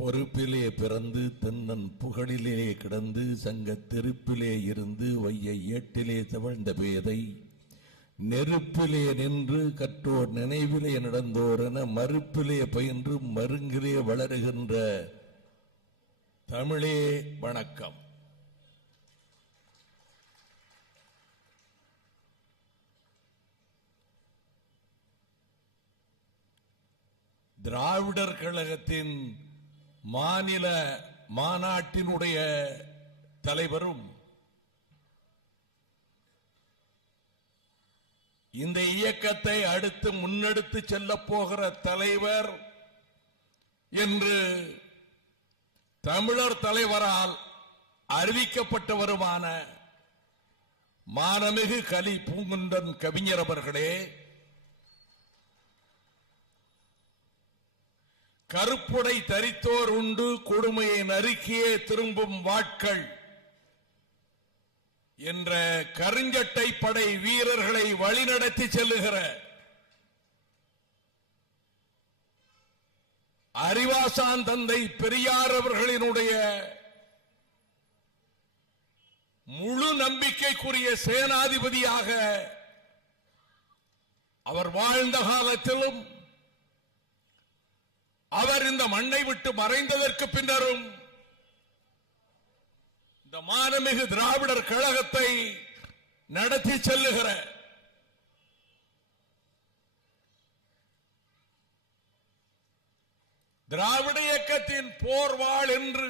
பொறுப்பிலே பிறந்து தென்னன் புகழிலே கிடந்து சங்க தெருப்பிலே இருந்து வைய ஏட்டிலே தவழ்ந்த பேதை நெருப்பிலே நின்று கற்றோர் நினைவிலே நடந்தோர் என மறுப்பிலே பயின்று மருங்கிலே வளருகின்ற தமிழே வணக்கம். திராவிடர் கழகத்தின் மாநில மாநாட்டினுடைய தலைவரும் இந்த இயக்கத்தை அடுத்து முன்னெடுத்து செல்ல போகிற தலைவர் என்று தமிழர் தலைவரால் அறிவிக்கப்பட்டவருமான மானமிகு கலி பூங்குன்றன் கவிஞர் அவர்களே, கருப்புடை தரித்தோர் உண்டு கொடுமையை நறுக்கியே திரும்பும் வாட்கள் என்ற கருஞ்சட்டை படை வீரர்களை வழிநடத்தி செல்லுகிற அறிவாசான் தந்தை பெரியார் அவர்களினுடைய முழு நம்பிக்கைக்குரிய சேனாதிபதியாக அவர் வாழ்ந்த காலத்திலும் அவர் இந்த மண்ணை விட்டு மறைந்ததற்கு பின்னரும் இந்த மானமிகு திராவிடர் கழகத்தை நடத்தி செல்லுகிற திராவிட இயக்கத்தின் போர்வாள் என்று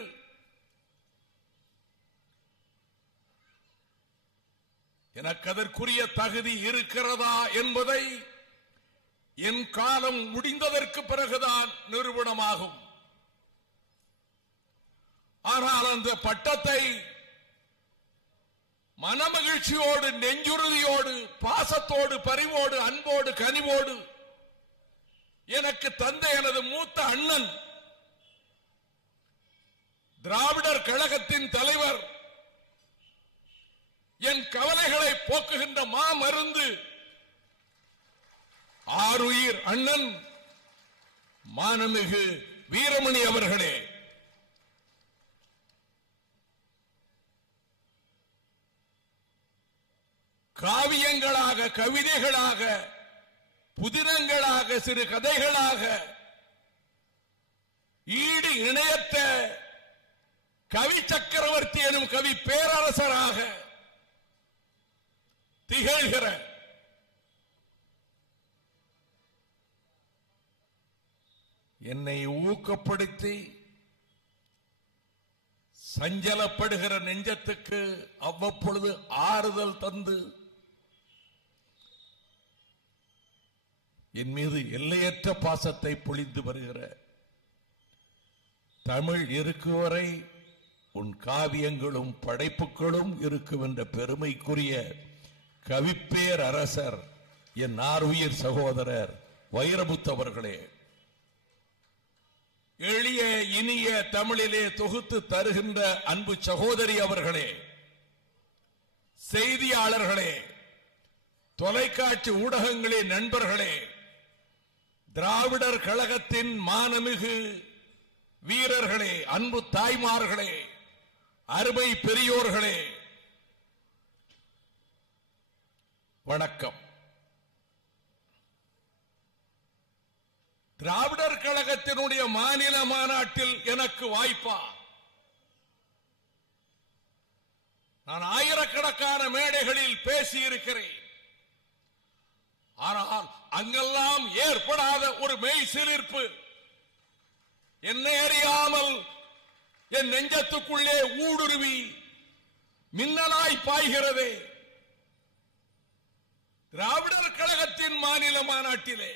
எனக்கு அதற்குரிய தகுதி இருக்கிறதா என்பதை என் காலம் முடிந்ததற்கு பிறகுதான் நிரூபணமாகும். ஆனால் அந்த பட்டத்தை மனமகிழ்ச்சியோடு, நெஞ்சுறுதியோடு, பாசத்தோடு, பரிவோடு, அன்போடு, கனிவோடு எனக்கு தந்த எனது மூத்த அண்ணன் திராவிடர் கழகத்தின் தலைவர், என் கவலைகளை போக்குகின்ற மாமருந்து ஆருயிர் அண்ணன் மானமிகு வீரமணி அவர்களே, காவியங்களாக, கவிதைகளாக, புதினங்களாக, சிறு கதைகளாக ஈடு இணையற்ற கவி சக்கரவர்த்தி எனும் கவி பேரரசராக திகழ்கிற என்னை ஊக்கப்படுத்தி சஞ்சலப்படுகிற நெஞ்சத்துக்கு அவ்வப்பொழுது ஆறுதல் தந்து என் மீது எல்லையற்ற பாசத்தை பொழிந்து வருகிற தமிழ் இருக்குவரை உன் காவியங்களும் படைப்புகளும் இருக்கும் என்ற பெருமைக்குரிய கவிப்பேர் அரசர் என் ஆருயிர் சகோதரர் வைரமுத்து அவர்களே, எளிய இனிய தமிழிலே தொகுத்து தருகின்ற அன்பு சகோதரி அவர்களே, செய்தியாளர்களே, தொலைக்காட்சி ஊடகங்களின் நண்பர்களே, திராவிடர் கழகத்தின் மானமிகு வீரர்களே, அன்பு தாய்மார்களே, அருமை பெரியோர்களே, வணக்கம். திராவிடர் கழகத்தினுடைய மாநில மாநாட்டில் எனக்கு வாய்ப்பா? நான் ஆயிரக்கணக்கான மேடைகளில் பேசியிருக்கிறேன். ஆனால் அங்கெல்லாம் ஏற்படாத ஒரு மெய் சிலிர்ப்பு என்னை அறியாமல் என் நெஞ்சத்துக்குள்ளே ஊடுருவி மின்னலாய் பாய்கிறதே. திராவிடர் கழகத்தின் மாநில மாநாட்டிலே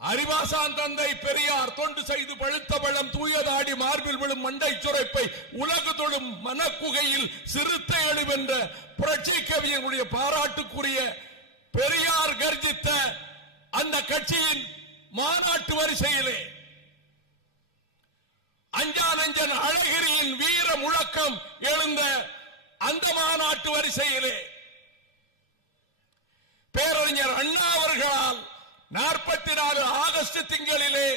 அறிவாசான் தந்தை பெரியார் தொண்டு செய்து பழுத்த பழம் தூயதாடி மார்பில் விழும் மண்டை சுரைப்பை உலகு தொழும் மனக்குகையில் சிறுத்தை எழுவென்ற புரட்சி கவியனுடைய பாராட்டுக்குரிய பெரியார் கர்ஜித்த அந்த கட்சியின் மாநாட்டு வரிசையிலே அஞ்சானஞ்சன் அழகிரியின் வீர முழக்கம் எழுந்த அந்த மாநாட்டு வரிசையிலே பேரறிஞர் அண்ணா அவர்களால் 42 2004 ஆகஸ்ட் திங்களிலே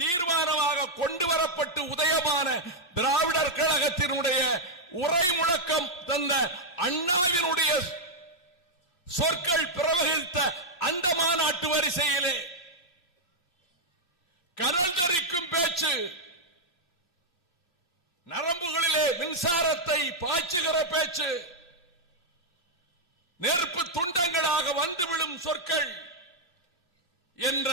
தீர்மானமாக கொண்டு வரப்பட்டு உதயமான திராவிடர் கழகத்தினுடைய உரை முழக்கம் தந்த அண்ணாவினுடைய சொற்கள் பிரவகித்த அந்த மாநாட்டு வரிசையிலே கடல் தெரிக்கும் பேச்சு, நரம்புகளிலே மின்சாரத்தை பாய்ச்சுகிற பேச்சு, நெருப்பு துண்டங்களாக வந்து விழும் சொற்கள் என்ற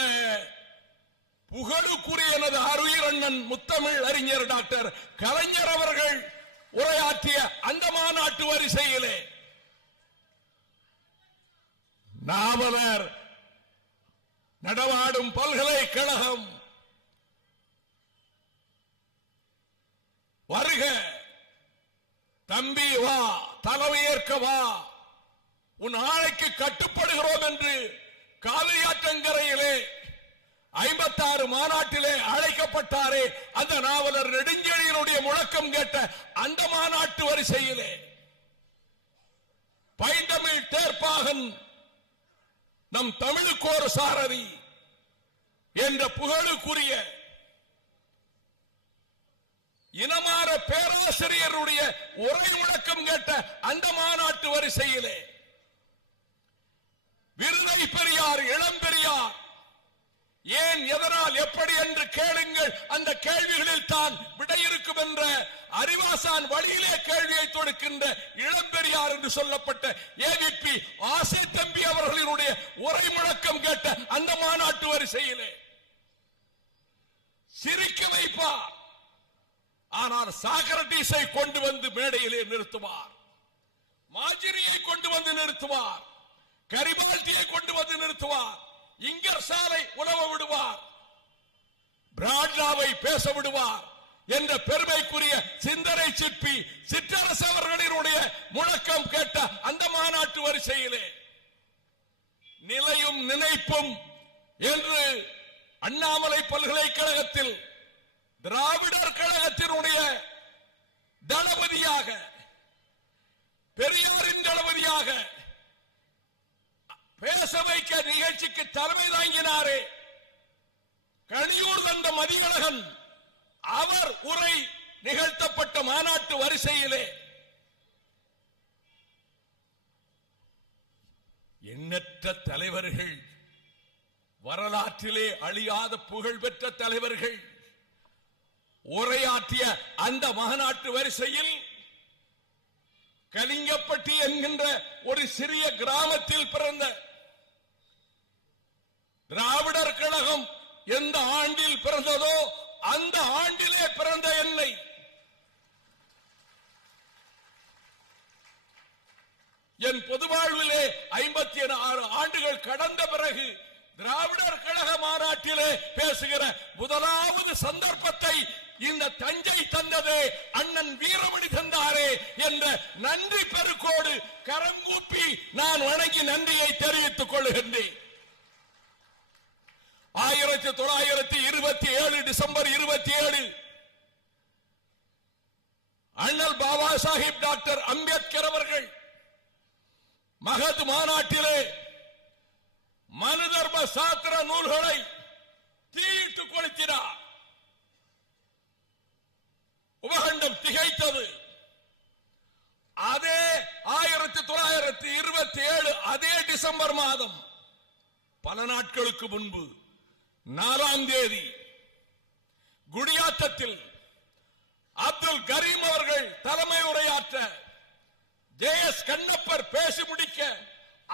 புகழுக்குரிய எனது அருயிர் அண்ணன் முத்தமிழ் அறிஞர் டாக்டர் கலைஞர் அவர்கள் உரையாற்றிய அந்த மாநாட்டு வரிசையிலே நாவலர் நடமாடும் பல்கலைக்கழகம் வருக தம்பி வா, தலைமையேற்க வா, உன் ஆணைக்கு கட்டுப்படுகிறோம் என்று காவிரியாற்றங்கரையிலே 56 மாநாட்டிலே அழைக்கப்பட்டாரே அந்த நாவலர் நெடுஞ்செழியனுடைய முழக்கம் கேட்ட அந்த மாநாட்டு வரிசையிலே பைந்தமிழ் தேர்ப்பாகன் நம் தமிழுக்கு ஒரு சாரதி என்ற புகழுக்குரிய இனமாற பேராசிரியருடைய உரை முழக்கம் கேட்ட அந்த மாநாட்டு வரிசையிலே விருதை பெரியார், இளம் பெரியார், ஏன், எதனால், எப்படி என்று கேளுங்கள், அந்த கேள்விகளில் தான் விடையிருக்கும் என்ற அறிவாசான் வழியிலே கேள்வியை தொடுக்கின்ற இளம்பெரியார் என்று சொல்லப்பட்ட ஏவிபி ஆசை தம்பி அவர்களினுடைய உரை முழக்கம் கேட்ட அந்த மாநாட்டு வரிசையிலே சிரிக்க வைப்பார். ஆனால் சாக்ரட்டிஸை கொண்டு வந்து மேடையிலே நிறுத்துவார், மாஜிரியை கொண்டு வந்து நிறுத்துவார், கரிபால்டியை கொண்டு வந்து நிறுத்துவார், இங்கர் சாலை உலவ விடுவார், பிராட்லாவை பேச விடுவார் என்ற பெருமைக்குரிய சிந்தனை சிற்பி சிற்றரசு அவர்களினுடைய முழக்கம் கேட்ட அந்த மாநாட்டு வரிசையிலே நிலையும் நினைப்பும் என்று அண்ணாமலை பல்கலைக்கழகத்தில் திராவிடர் கழகத்தினுடைய தளபதியாக, பெரியாரின் தளபதியாக பேச வைக்க நிகழ்ச்சிக்கு தலைமை தாங்கினாரே கனியூர் தந்த மதியழகன், அவர் உரை நிகழ்த்தப்பட்ட மாநாட்டு வரிசையிலே எண்ணற்ற தலைவர்கள், வரலாற்றிலே அழியாத புகழ் பெற்ற தலைவர்கள் உரையாற்றிய அந்த மாநாட்டு வரிசையில் கலிங்கப்பட்டி என்கின்ற ஒரு சிறிய கிராமத்தில் பிறந்த திராவிடர் கழகம் எந்த ஆண்டில் பிறந்ததோ அந்த ஆண்டிலே பிறந்த என்னை என் பொது வாழ்விலே 56 ஆண்டுகள் கடந்த பிறகு திராவிடர் கழக மாநாட்டிலே பேசுகிற முதலாவது சந்தர்ப்பத்தை இந்த தஞ்சை தந்ததே அண்ணன் வீரமணி தந்தாரே என்ற நன்றி பெருக்கோடு கரம் கூப்பி நான் வணங்கி நன்றியை தெரிவித்துக் கொள்கின்றேன். 1927 டிசம்பர் 27 அண்ணல் பாபா சாஹிப் டாக்டர் அம்பேத்கர் அவர்கள் மகத் மாநாட்டிலே மனு தர்ம சாஸ்திர நூல்களை தீயிட்டு கொளுத்தினார். உபகண்டம் திகைத்தது. அதே 1927 அதே டிசம்பர் மாதம் பல நாட்களுக்கு முன்பு 4ஆம் தேதி குடியாத்தத்தில் அப்துல் கரீம் அவர்கள் தலைமை உரையாற்ற ஜே.எஸ். கண்ணப்பர் பேசி முடிக்க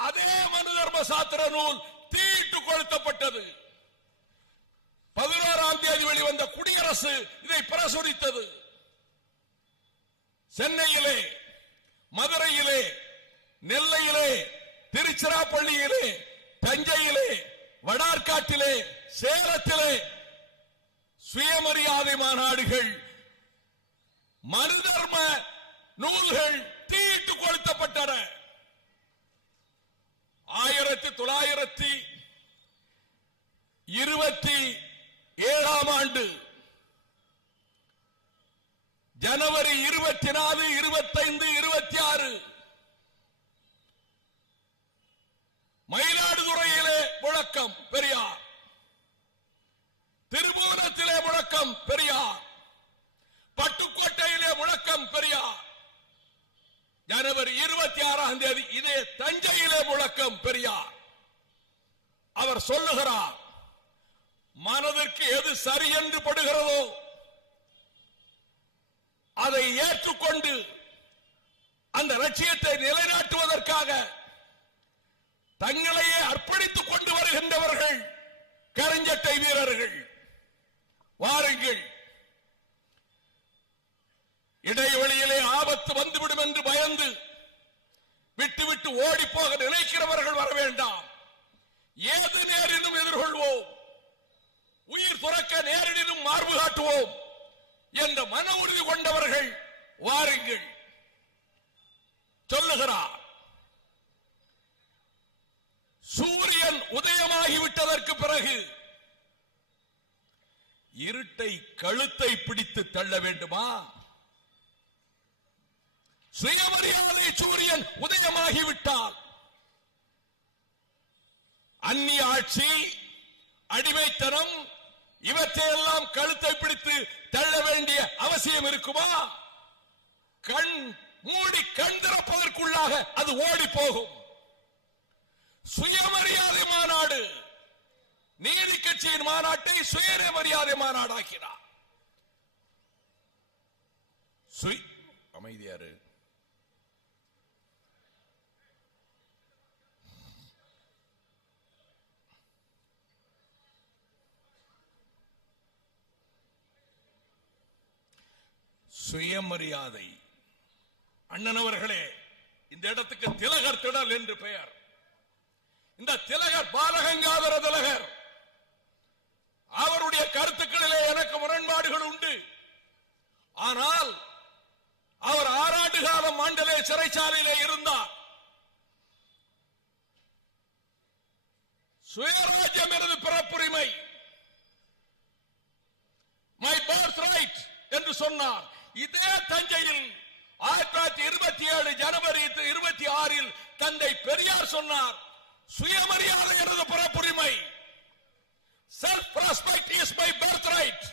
அதே மனு தர்ம சாஸ்திர நூல் தீயிட்டு கொளுத்தப்பட்டது. 11ஆம் தேதி வெளிவந்த குடியரசு இதை பிரசுரித்தது. சென்னையிலே, மதுரையிலே, நெல்லையிலே, திருச்சிராப்பள்ளியிலே, தஞ்சையிலே, வடார்காட்டிலே, சேலத்திலே சுயமரியாதை மாநாடுகள், மனு தர்ம நூல்கள் தீயிட்டு கொளுத்தப்பட்டன. 1927ஆம் ஆண்டு ஜனவரி 24, 25, 26 மயிலாடுதுறையிலே முழக்கம் பெரியார். ஜனவரி 26ஆம் தேதி இதே தஞ்சையிலே முழக்கம் பெரியார். அவர் சொல்லுகிறார், மனதிற்கு எது சரி என்று படுகிறதோ அதை ஏற்றுக்கொண்டு அந்த லட்சியத்தை நிலைநாட்டுவதற்காக தங்களையே அர்ப்பணித்துக் கொண்டு வருகின்றவர்கள் கருஞ்சட்டை வீரர்கள். வாருங்கள், இடைவெளியிலே ஆபத்து வந்துவிடும் என்று பயந்து விட்டுவிட்டு ஓடி போக நினைக்கிறவர்கள் வர வேண்டாம். ஏது நேரிலும் எதிர்கொள்வோம், உயிர் துறக்க நேரிலும் மார்பு காட்டுவோம் என்ற மன உறுதி கொண்டவர்கள் வாருங்கள். சொல்லுகிறார், சூரியன் உதயமாகிவிட்டதற்கு பிறகு இருட்டை கழுத்தை பிடித்து தள்ள வேண்டுமா? சுயமரியாதை சூரியன் உதயமாகிவிட்டால் அந்நிய ஆட்சி, அடிமைத்தனம் இவற்றையெல்லாம் கழுத்தை பிடித்து தள்ள வேண்டிய அவசியம் இருக்குமா? கண் மூடி கண் திறப்பதற்குள்ளாக அது ஓடி போகும். சுயமரியாதை மாநாடு, நீதி கட்சியின் மாநாட்டை சுயமரியாதை மாநாடாக்கிறார். அமைதியாரு. சுயமரியாதை. அண்ணன் அவர்களே, இந்த இடத்துக்கு திலகர் திடல் என்று பெயர். இந்த திலகர் பாலகங்காதர திலகர், அவருடைய கருத்துக்களிலே எனக்கு முரண்பாடுகள் உண்டு. ஆனால் அவர் 6 ஆண்டு காலம் மாண்டலே சிறைச்சாலையிலே இருந்தார். சுயராஜ்யம் எனது பிறப்புரிமை, மை பர்த் ரைட் என்று சொன்னார். இதே தஞ்சையில் 1927 ஜனவரி 26 தந்தை பெரியார் சொன்னார், சுயமரியாதை எனது பிறப்புரிமை, self respect is my birth right.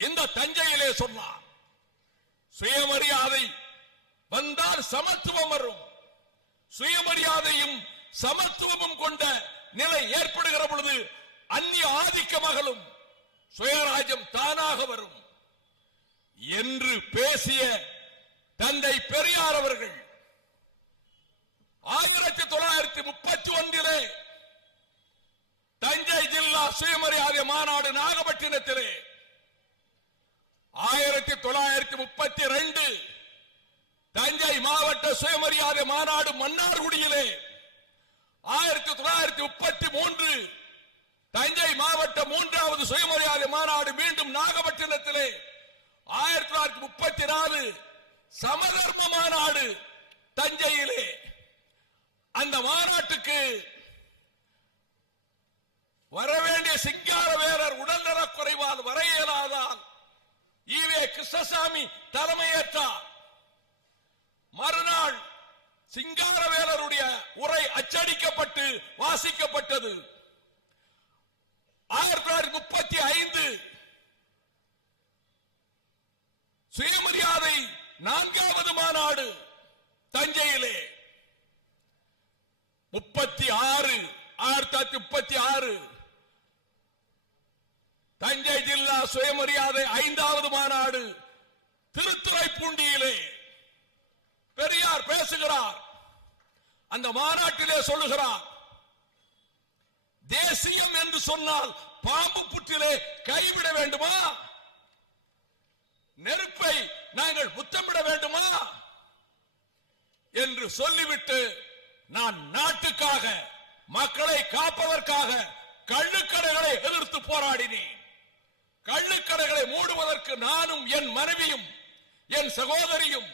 இந்த தஞ்சையிலே சொன்னார். சுயமரியாதை வந்தால் சமத்துவம் வரும். சுயமரியாதையும் சமத்துவமும் கொண்ட நிலை ஏற்படுகிற பொழுது அந்நிய ஆதிக்க மகளும் சுயராஜ்யம் தானாக வரும் என்று பேசிய தந்தை பெரியார் அவர்கள் 1931 தஞ்சை ஜில்லா சுயமரியாதை மாநாடு நாகப்பட்டினத்திலே, 1932 தஞ்சை மாவட்ட சுயமரியாதை மாநாடு மன்னார்குடியிலே, 1933 தஞ்சை மாவட்ட 3வது சுயமரியாதை மாநாடு மீண்டும் நாகப்பட்டினத்திலே, 1934 சமதர்ம மாநாடு தஞ்சையிலே. அந்த மாநாட்டுக்கு வரவேண்டிய சிங்கார வேரர் உடல்நலக் குறைவால் வர இயலாதால் ஈவே கிருஷ்ணசாமி தலைமையேற்றார். மறுநாள் சிங்காரவேலருடைய உரை அச்சடிக்கப்பட்டு வாசிக்கப்பட்டது. 1935 சுயமரியாதை 4வது மாநாடு தஞ்சையிலே. 1936 தஞ்சை ஜில்லா சுயமரியாதை 5வது மாநாடு திருத்துறைப்பூண்டியிலே. பெரியார் பேசுகிறார். அந்த மாநாட்டிலே சொல்லுகிறார், தேசியம் என்று சொன்னால் பாம்பு புற்றிலே கைவிட வேண்டுமா? நெருப்பை நாங்கள் முத்தமிட வேண்டுமா என்று சொல்லிவிட்டு, நான் நாட்டுக்காக, மக்களை காப்பதற்காக கள்ளுக்கடைகளை எதிர்த்து போராடினேன். கள்ளுக்கடைகளை மூடுவதற்கு நானும் என் மனைவியும் என் சகோதரியும்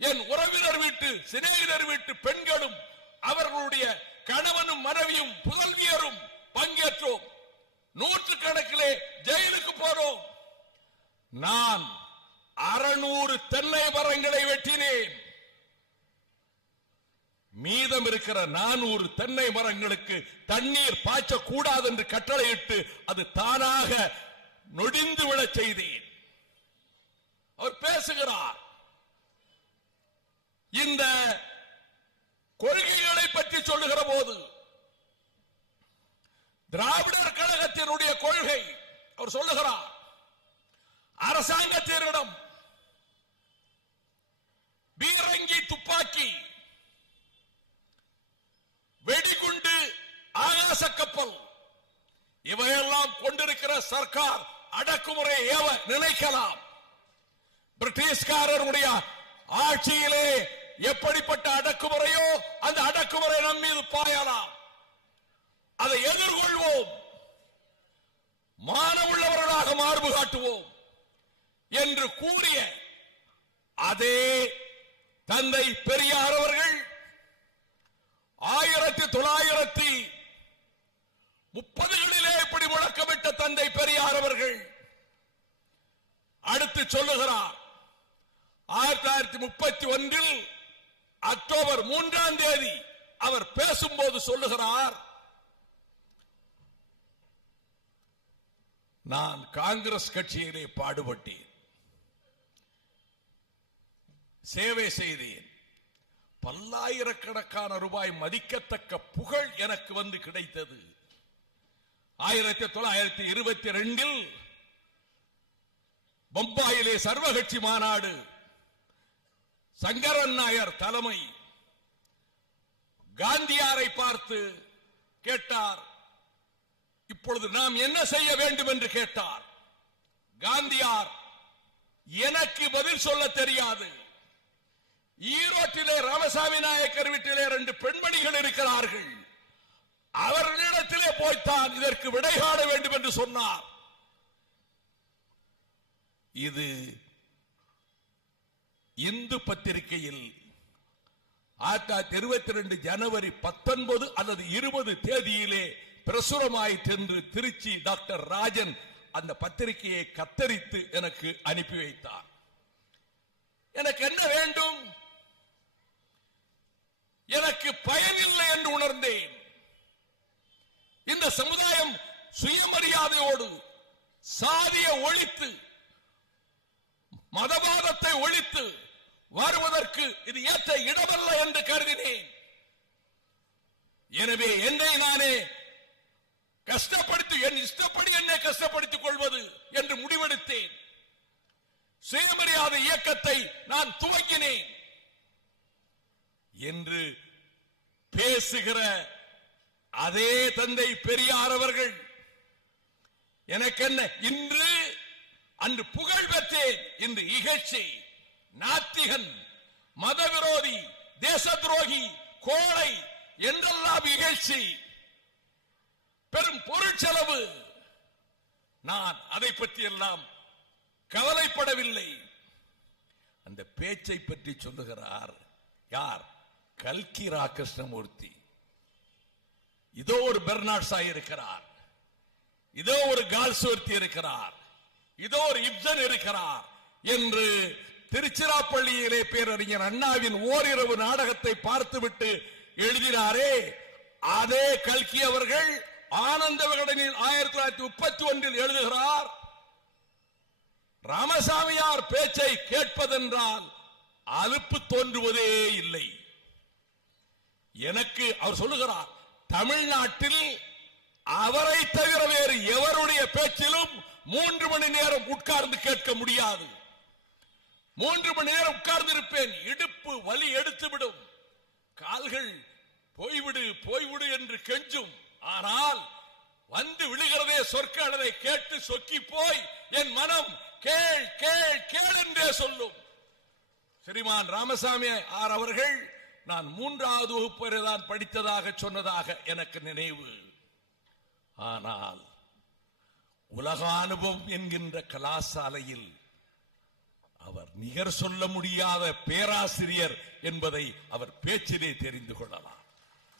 என் உறவினர் வீட்டு சிநேகிதர் வீட்டு பெண்களும் அவர்களுடைய கணவனும் மனைவியும் புதல்வியரும் பங்கேற்றோம். 100 கணக்கிலே ஜெயிலுக்கு போனோம். நான் 600 தென்னை மரங்களை வெட்டினேன். மீதம் இருக்கிற 400 தென்னை மரங்களுக்கு தண்ணீர் பாய்ச்ச கூடாது என்று கட்டளையிட்டு அது தானாக நொடிந்து விட செய்தேன். அவர் பேசுகிறார். இந்த கொள்கைகளை பற்றி சொல்லுகிற போது திராவிடர் கழகத்தினுடைய கொள்கை அவர் சொல்லுகிறார், அரசாங்கத்தினரிடம் பீரங்கி, துப்பாக்கி, வெடிகுண்டு, ஆகாச கப்பல் இவையெல்லாம் கொண்டிருக்கிற சர்க்கார் அடக்குமுறை ஏவ நினைக்கலாம். பிரிட்டிஷ்காரருடைய ஆட்சியிலே எப்படிப்பட்ட அடக்குமுறையோ அந்த அடக்குமுறை நம் மீது பாயலாம். அதை எதிர்கொள்வோம், மானமுள்ளவர்களாக மார்பு காட்டுவோம் என்று கூறிய அதே தந்தை பெரியார் அவர்கள் 1930களிலே இப்படி முழக்கமிட்ட தந்தை பெரியார் அவர்கள் அடுத்து சொல்லுகிறார், 1931 அக்டோபர் 3 அவர் பேசும்போது சொல்லுகிறார், நான் காங்கிரஸ் கட்சியிலே பாடுபட்டேன், சேவை செய்தேன், பல்லாயிரக்கணக்கான ரூபாய் மதிக்கத்தக்க புகழ் எனக்கு வந்து கிடைத்தது. 1922 பம்பாயிலே சர்வகட்சி மாநாடு, சங்கரன் நாயர் தலைமை, காந்தியாரை பார்த்து கேட்டார், இப்பொழுது நாம் என்ன செய்ய வேண்டும் என்று கேட்டார். காந்தியார், எனக்கு பதில் சொல்ல தெரியாது, ஈரோட்டிலே ராமசாமி நாயக்கர் வீட்டிலே 2 பெண்மணிகள் இருக்கிறார்கள், அவர்களிடத்திலே போய்த்தான் இதற்கு விடை காண வேண்டும் என்று சொன்னார். இது இந்து பத்திரிகையில் 1922 ஜனவரி 19 அல்லது 20 தேதியிலே பிரசுரமாயிற்று என்று திருச்சி டாக்டர் ராஜன் அந்த பத்திரிகையை கத்தரித்து எனக்கு அனுப்பி வைத்தார். எனக்கு என்ன வேண்டும்? எனக்கு பயனில்லை என்று உணர்ந்தேன். இந்த சமுதாயம் சுயமரியாதையோடு சாதிய ஒழித்து மதவாதத்தை ஒழித்து வருவதற்கு இது ஏற்ற இடமல்ல என்று கருதினேன். எனவே என்னை நானே கஷ்டப்படுத்தி என் இஷ்டப்படி என்னை கஷ்டப்படுத்திக் கொள்வது என்று முடிவெடுத்தேன். சுயமரியாதை இயக்கத்தை நான் துவங்கினேன் என்று பேசுகிற அதே தந்தை பெரியார் அவர்கள் எனக்கு என்ன இன்று அன்று புகழ் பெற்றேன், இன்று இகழ்ச்சி, நாத்திகன், மதவிரோதி, தேச துரோகி, கோழை என்றெல்லாம் இகழ்ச்சி, பெரும் பொருட்செலவு. நான் அதை பற்றி எல்லாம் கவலைப்படவில்லை. அந்த பேச்சை பற்றி சொல்லுகிறார் யார்? கல்கி ராகிருஷ்ணமூர்த்தி. இதோ ஒரு பெர்னாட் ஷா இருக்கிறார், இதோ ஒரு கால்ஸ்வர்த்தி இருக்கிறார், இதோ ஒரு இப்சன் இருக்கிறார் என்று திருச்சிராப்பள்ளியிலே பேரறிஞர் அண்ணாவின் ஓரிரவு நாடகத்தை பார்த்துவிட்டு எழுதினாரே, அதே கல்கி அவர்கள் ஆனந்த விகடனில் 1931 எழுதுகிறார், ராமசாமியார் பேச்சை கேட்பதென்றால் அலுப்பு தோன்றுவதே இல்லை. எனக்கு அவர் சொல்லுகிறார், தமிழ்நாட்டில் அவரை தவிர வேறு எவருடைய பேச்சிலும் 3 மணி நேரம் உட்கார்ந்து கேட்க முடியாது. 3 மணி நேரம் உட்கார்ந்து இருப்பேன், இடுப்பு வலி எடுத்துவிடும், கால்கள் போய்விடு போய்விடு என்று கெஞ்சும். ஆனால் வந்து விழுகிறதே சொற்களை கேட்டு சொக்கி போய் என் மனம் கேள் கேள் கேள் என்றே சொல்லும். ஸ்ரீமான் ராமசாமி ஆர் அவர்கள் நான் 3வது வகுப்பு வரை தான் படித்ததாக சொன்னதாக எனக்கு நினைவு. ஆனால் உலக அனுபவம் என்கின்ற கலாசாலையில் அவர் நிகர் சொல்ல முடியாத பேராசிரியர் என்பதை அவர் பேச்சிலே தெரிந்து கொள்ளலாம்.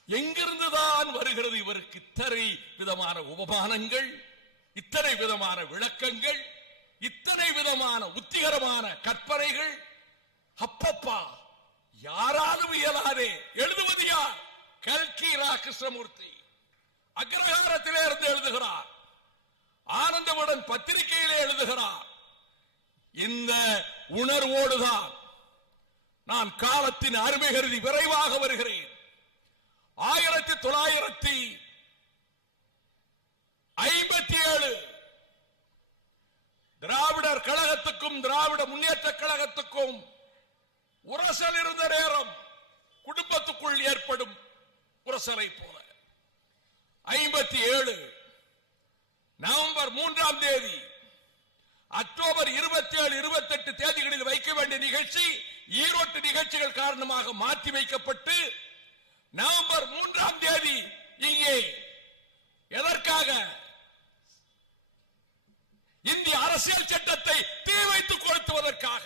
எங்கிருந்துதான் வருகிறது இவருக்கு இத்தனை விதமான உபமானங்கள், இத்தனை விதமான விளக்கங்கள், இத்தனை விதமான உத்திகரமான கற்பனைகள்? அப்பப்பா, யாராலும் இயலாதே. எழுதுவது யார்? கல்கி ராகிருஷ்ணமூர்த்தி. அக்ரஹாரத்திலே இருந்து எழுதுகிறார், ஆனந்தவுடன் பத்திரிகையிலே எழுதுகிறார். இந்த உணர்வோடுதான் நான் காலத்தின் அருமை கருதி விரைவாக வருகிறேன். 1957 திராவிடர் கழகத்துக்கும் திராவிட முன்னேற்ற கழகத்துக்கும் உரசல் இருந்த நேரம், குடும்பத்துக்குள் ஏற்படும் உரசலை போல 57 நவம்பர் 3ஆம் தேதி அக்டோபர் 27, 28 தேதிகளில் வைக்க வேண்டிய நிகழ்ச்சி ஈரோட்டு நிகழ்ச்சிகள் காரணமாக மாற்றி வைக்கப்பட்டு நவம்பர் 3ஆம் தேதி இங்கே எதற்காக இந்திய அரசியல் சட்டத்தை தீ வைத்து கொளுத்துவதற்காக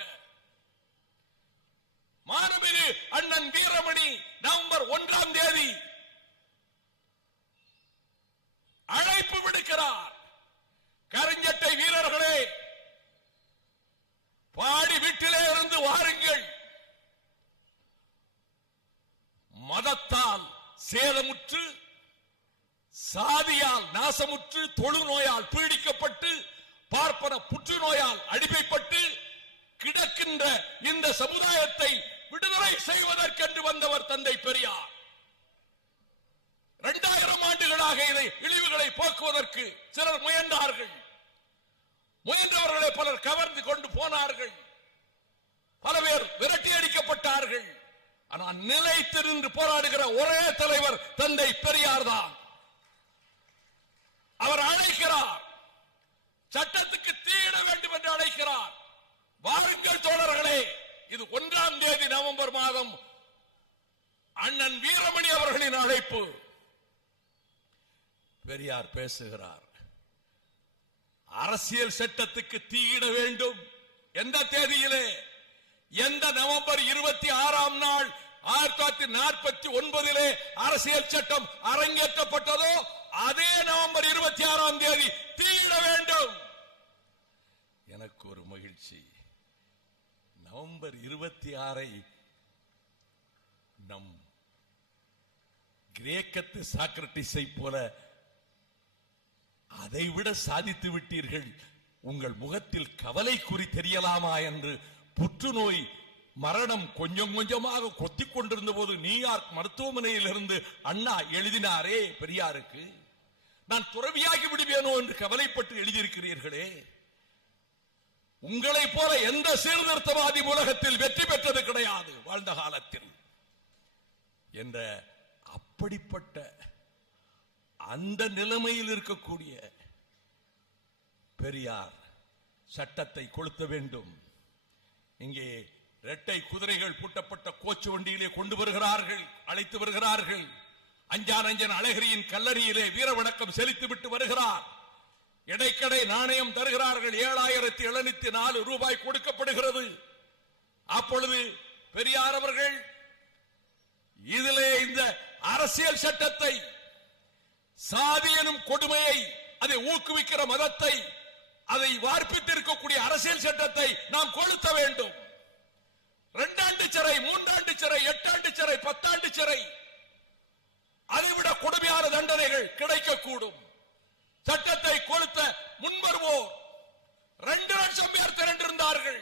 மாண்புமிகு அண்ணன் வீரமணி நவம்பர் 1ஆம் தேதி அழைப்பு விடுக்கிறார். கருஞ்சட்டை வீரர்களே, பாடி வீட்டிலே இருந்து வாருங்கள். மதத்தால் சேதமுற்று, சாதியால் நாசமுற்று, தொழுநோயால் பீடிக்கப்பட்டு, பார்ப்பன புற்றுநோயால் அடிமைப்பட்டு கிடக்கின்ற இந்த சமுதாயத்தை விடுதலை செய்வதற்கென்று வந்தவர் தந்தை பெரியார். 2000 ஆண்டுகளாக இதை இழிவுகளை போக்குவதற்கு சிலர் முயன்றார்கள். முயன்றவர்களை பலர் கவர்ந்து கொண்டு போனார்கள். பல பேர் விரட்டி அடிக்கப்பட்டார்கள். ஆனால் நிலைத்து நின்று போராடுகிற ஒரே தலைவர் தந்தை பெரியார் தான். அவர் அழைக்கிறார், சட்டத்துக்கு தீயிட வேண்டும் என்று அழைக்கிறார். வாருங்கள் தோழர்களே, இது 1ஆம் தேதி நவம்பர் மாதம் அண்ணன் வீரமணி அவர்களின் அழைப்பு. பெரியார் பேசுகிறார், அரசியல் சட்டத்துக்கு தீயிட வேண்டும். எந்த தேதியிலே? எந்த நவம்பர் 26ஆம் நாள் 1949 அரசியல் சட்டம் அரங்கேற்றப்பட்டதோ அதே நவம்பர் 26ஆம் தேதி தீயிட வேண்டும். எனக்கு ஒரு மகிழ்ச்சி, நவம்பர் 26 நம் கிரேக்கத்து சாக்ரட்டிஸை போல அதைவிட சாதித்து விட்டீர்கள், உங்கள் முகத்தில் கவலை குறி தெரியலாமா என்று புற்றுநோய் மரணம் கொஞ்சம் கொஞ்சமாக கொத்திக் கொண்டிருந்த போது நியூயார்க் மருத்துவமனையில் இருந்து அண்ணா எழுதினாரே பெரியாருக்கு, நான் துறவியாகி விடுவேனோ என்று கவலைப்பட்டு எழுதியிருக்கிறீர்களே. உங்களை போல எந்த சீர்திருத்தவாதி உலகத்தில் வெற்றி பெற்றது கிடையாது வாழ்ந்த காலத்தில் என்ற அப்படிப்பட்ட அந்த நிலைமையில் இருக்கக்கூடிய பெரியார் சட்டத்தை கொளுத்த வேண்டும். இங்கே இரட்டை குதிரைகள் பூட்டப்பட்ட கோச்சு வண்டியிலே கொண்டு வருகிறார்கள், அழைத்து வருகிறார்கள். அஞ்சானஞ்சன் அழகிரியின் கல்லறையிலே வீர வணக்கம் செலுத்தி விட்டு வருகிறார். இடைக்கடை நாணயம் தருகிறார்கள். 7704 ரூபாய் கொடுக்கப்படுகிறது. அப்பொழுது பெரியார் அவர்கள் இதிலே இந்த அரசியல் சட்டத்தை, சாதி எனும் கொடுமையை, அதை ஊக்குவிக்கிற மதத்தை, அதை வார்ப்பித்திருக்கக்கூடிய அரசியல் சட்டத்தை நாம் கொளுத்த வேண்டும். 2 ஆண்டு சிறை, 3 ஆண்டு சிறை, 8 ஆண்டு சிறை, 10 ஆண்டு சிறை, அதைவிட கொடுமையான தண்டனைகள் கிடைக்கக்கூடும். சட்டத்தை கொளுத்த முன்வருவோர் 2 லட்சம் பேர் திரண்டிருந்தார்கள்.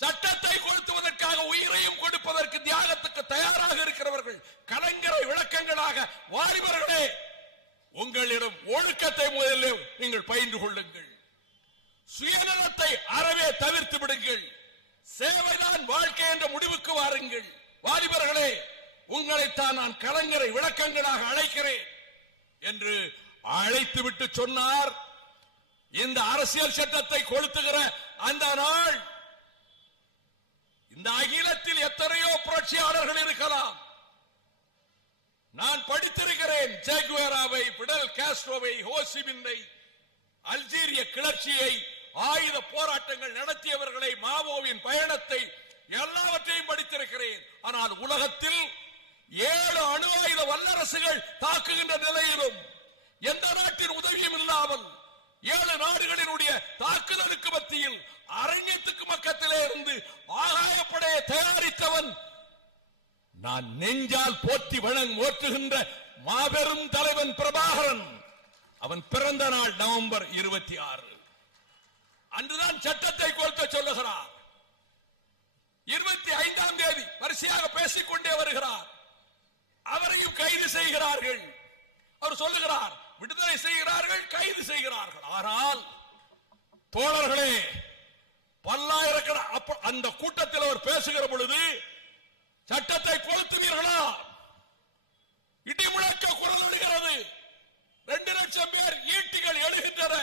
சட்டத்தை கொளுத்துவதற்காக உயிரையும் கொடுப்பதற்கு தியாகத்துக்கு தயாராக இருக்கிறவர்கள் கலைஞரை விளக்கங்களாக வாலிபர்களே, உங்களிடம் ஒழுக்கத்தை முதலில் நீங்கள் பயின்று கொள்ளுங்கள். சுயநலத்தை அறவே தவிர்த்து விடுங்கள். சேவைதான் வாழ்க்கை என்ற முடிவுக்கு வாருங்கள். வாலிபர்களே, உங்களைத்தான் நான் கலைஞரை விளக்கங்களாக அழைக்கிறேன் என்று அழைத்து விட்டு சொன்னார். இந்த அரசியல் சட்டத்தை கொளுத்துகிற அந்த நாள், இந்த அகிலத்தில் எத்தனையோ புரட்சியாளர்கள் இருக்கலாம். நான் படித்திருக்கிறேன் ஜெகுவேராவை, பிடல் காஸ்ட்ரோவை, ஹோசிமின்னை, அல்ஜீரிய கிளர்ச்சியை, ஆயுத போராட்டங்கள் நடத்தியவர்களை, மாவோவின் பயணத்தை, எல்லாவற்றையும் படித்திருக்கிறேன். ஆனால் உலகத்தில் 7 அணு ஆயுத வல்லரசுகள் தாக்குகின்ற நிலையிலும் எந்த நாட்டின் உதவியும் இல்லாமல் 7 நாடுகளினுடைய தாக்குதலுக்கு மத்தியில் அரண்யத்துக்கு பக்கத்திலே இருந்து ஆகாயப்படையை தயாரித்தவன் நான் நெஞ்சால் போற்றி ஓற்றுகின்ற மாபெரும் தலைவன் பிரபாகரன். அவன் பிறந்த நாள் நவம்பர் 26. அன்றுதான் சட்டத்தை கொளுத்த சொல்லுகிறார். 25ஆம் தேதி வரிசையாக பேசிக்கொண்டே வருகிறார். அவரையும் கைது செய்கிறார்கள். அவர் சொல்லுகிறார், விடுதலை செய்கிறார்கள், கைது செய்கிறார்கள். ஆனால் தோழர்களே, பல்லாயிரக்கணக்கான அந்த கூட்டத்தில் அவர் பேசுகிற பொழுது சட்டத்தை கொளுத்துவீர்களா? இடி முழக்க குரல் எழுகிறது. 2 லட்சம் பேர் ஈட்டிகள் எழுகின்றன.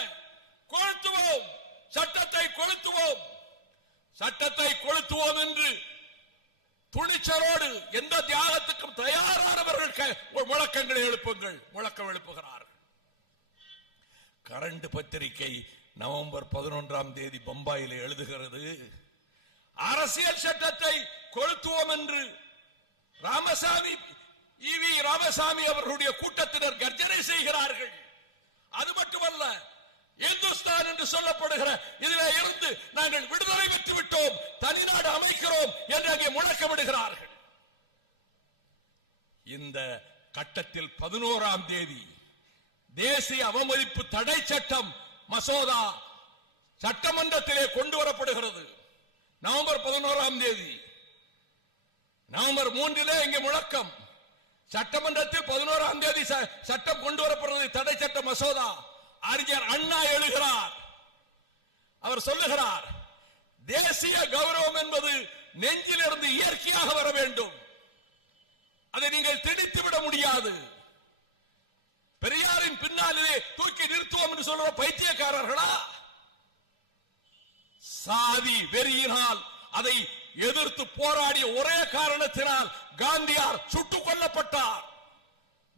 கொளுத்துவோம், சட்டத்தை கொளுத்துவோம், சட்டத்தை கொளுத்துவோம் என்று துணிச்சலோடு எந்த தியாகத்துக்கும் தயாரானவர்கள் முழக்கங்களை எழுப்புங்கள், முழக்கம் எழுப்புகிறார்கள். கரண்ட் பத்திரிகை நவம்பர் 11ஆம் தேதி பம்பாயில் எழுதுகிறது, அரசியல் சட்டத்தை கொளுத்துவோம் என்று ராமசாமி அவர்களுடைய கூட்டத்தினர் கர்ஜனை செய்கிறார்கள். அது மட்டுமல்ல, இந்துஸ்தான் என்று சொல்லப்படுகிற இதிலே இருந்து நாங்கள் விடுதலை பெற்று விட்டோம், தனிநாடு அமைக்கிறோம் என்று அங்கே முழக்கமிடுகிறார்கள். இந்த கட்டத்தில் 11ஆம் தேதி தேசிய அவமதிப்பு தடை சட்டம் மசோதா சட்டமன்றத்திலே கொண்டு வரப்படுகிறது. நவம்பர் 11ஆம் தேதி, நவம்பர் 3 இங்கே முழக்கம். சட்டமன்றத்தில் 11ஆம் தேதி சட்டம் கொண்டு வரப்படுறது, தடை சட்ட மசோதா. அறிஞர் அண்ணா எழுகிறார். அவர் சொல்லுகிறார், தேசிய கௌரவம் என்பது நெஞ்சிலிருந்து இயற்கையாக வர வேண்டும், அதை நீங்கள் திணித்து விட முடியாது. பெரியாரின் பின்னாலே தூக்கி நிறுத்துவோம் என்று சொல்ற பைத்தியக்காரர்களா? சாதி வெறியினால் அதை எதிர்த்து போராடிய ஒரே காரணத்தினால் காந்தியார் சுட்டுக் கொல்லப்பட்டார்,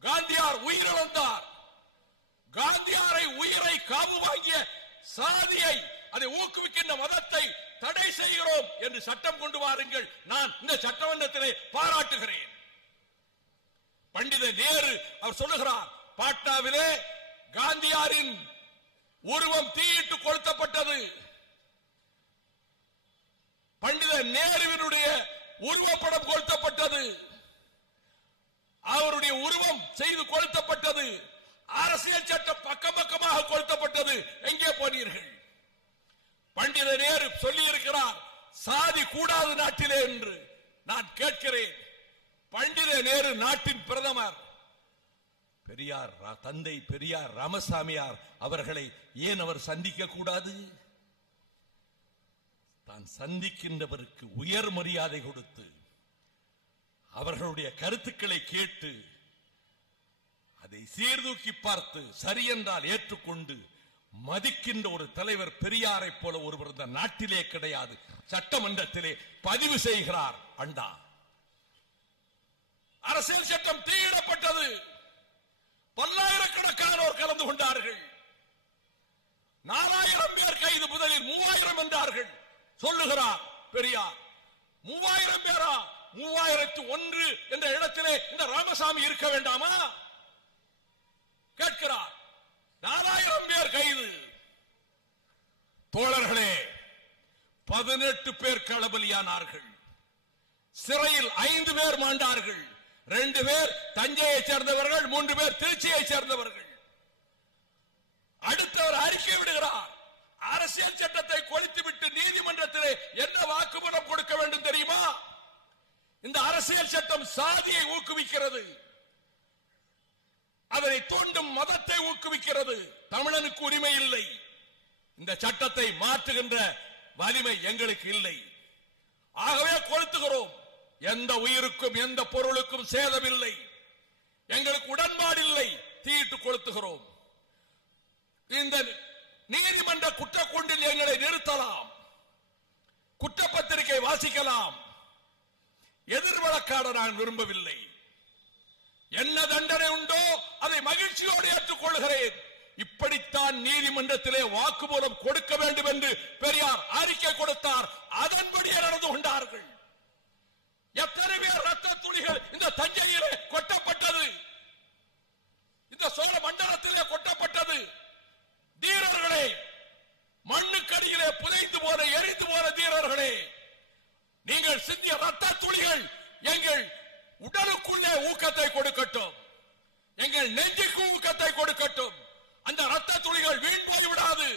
காந்தியார் உயிரிழந்தார். காந்தியாரை உயிரை காவு வாங்கிய சாதியை, அதை ஊக்குவிக்கின்ற மதத்தை தடை செய்கிறோம் என்று சட்டம் கொண்டு வாருங்கள். நான் இந்த சட்டமன்றத்திலே பாராட்டுகிறேன். பண்டித நேரு அவர் சொல்லுகிறார், பாட்னாவிலே காந்தியாரின் உருவம் தீயிட்டு கொளுத்தப்பட்டது. பண்டித நேருவினுடைய உருவப்படம் கொளுத்தப்பட்டது, அவருடைய உருவம் செய்து கொளுத்தப்பட்டது, அரசியல் சட்டம் பக்கம் பக்கமாக கொளுத்தப்பட்டது. எங்கே போனீர்கள்? பண்டித நேரு சொல்லி இருக்கிறார், சாதி கூடாது நாட்டிலே என்று. நான் கேட்கிறேன், பண்டித நேரு நாட்டின் பிரதமர், பெரியார் தந்தை பெரியார் ராமசாமியார் அவர்களை ஏன் அவர் சந்திக்க கூடாது? தான் சந்திக்கின்றவருக்கு உயர் மரியாதை கொடுத்து அவர்களுடைய கருத்துக்களை கேட்டு அதை சீர்தூக்கி பார்த்து சரி என்றால் ஏற்றுக்கொண்டு மதிக்கின்ற ஒரு தலைவர் பெரியாரை போல ஒருவர் இந்த நாட்டிலே கிடையாது. சட்டமன்றத்திலே பதிவு செய்கிறார் அண்ணா. அரசியல் சட்டம் தீயிடப்பட்டது, பல்லாயிரக்கணக்கானோர் கலந்து கொண்டார்கள். 4000 பேர் கைது, முதலில் 3000 என்றார்கள் சொல்லுகிறார் பெரியார். 3000 பேரா? 3001 என்ற இடத்திலே இந்த ராமசாமி இருக்க வேண்டாமா? கேட்கிறார். 4000 பேர் கைது. தோழர்களே, 18 பேர் களபலியானார்கள். சிறையில் 5 பேர் மாண்டார்கள். 2 பேர் தஞ்சையை சேர்ந்தவர்கள், 3 பேர் திருச்சியை சேர்ந்தவர்கள். அடுத்தவர் அறிக்கை விடுகிறார், அரசியல் சட்டத்தை கொளுத்திவிட்டு நீதிமன்றத்திலே என்ன வாக்குமூலம் கொடுக்க வேண்டும் தெரியுமா? இந்த அரசியல் சட்டம் சாதியை ஊக்குவிக்கிறது, அதனை தூண்டும் மதத்தை ஊக்குவிக்கிறது. தமிழனுக்கு உரிமை இல்லை, இந்த சட்டத்தை மாற்றுகின்ற வலிமை எங்களுக்கு இல்லை. ஆகவே கொளுத்துகிறோம். எந்த உயிருக்கும் எந்த பொருளுக்கும் சேதமில்லை, எங்களுக்கு உடன்பாடு இல்லை, தீயிட்டு கொளுத்துகிறோம். இந்த நீதிமன்ற குற்றக்கூண்டில் எங்களை நிறுத்தலாம், குற்றப்பத்திரிகை வாசிக்கலாம், எதிர் வழக்காட நான் விரும்பவில்லை. என்ன தண்டனை உண்டோ அதை மகிழ்ச்சியோடு ஏற்றுக்கொள்கிறேன். இப்படித்தான் நீதிமன்றத்திலே வாக்குமூலம் கொடுக்க வேண்டும் என்று பெரியார் அறிக்கை கொடுத்தார். அதன்படியே நடந்து கொண்டார்கள். எத்தனை பேர் ரத்த துளிகள் இந்த தஞ்சையிலே கொட்டப்பட்டது, இந்த சோழ மண்டலத்திலே கொட்டப்பட்டது. தீரர்களே, மண்ணுக்கடியிலே புதைந்து போன எரிந்து போன தீரர்களே, நீங்கள் சிந்திய ரத்த துளிகள் எங்கள் உடலுக்குள்ளே ஊக்கத்தை கொடுக்கட்டும், எங்கள் நெஞ்சுக்கு ஊக்கத்தை கொடுக்கட்டும். அந்த ரத்த துளிகள் வீண் போய் விடாது.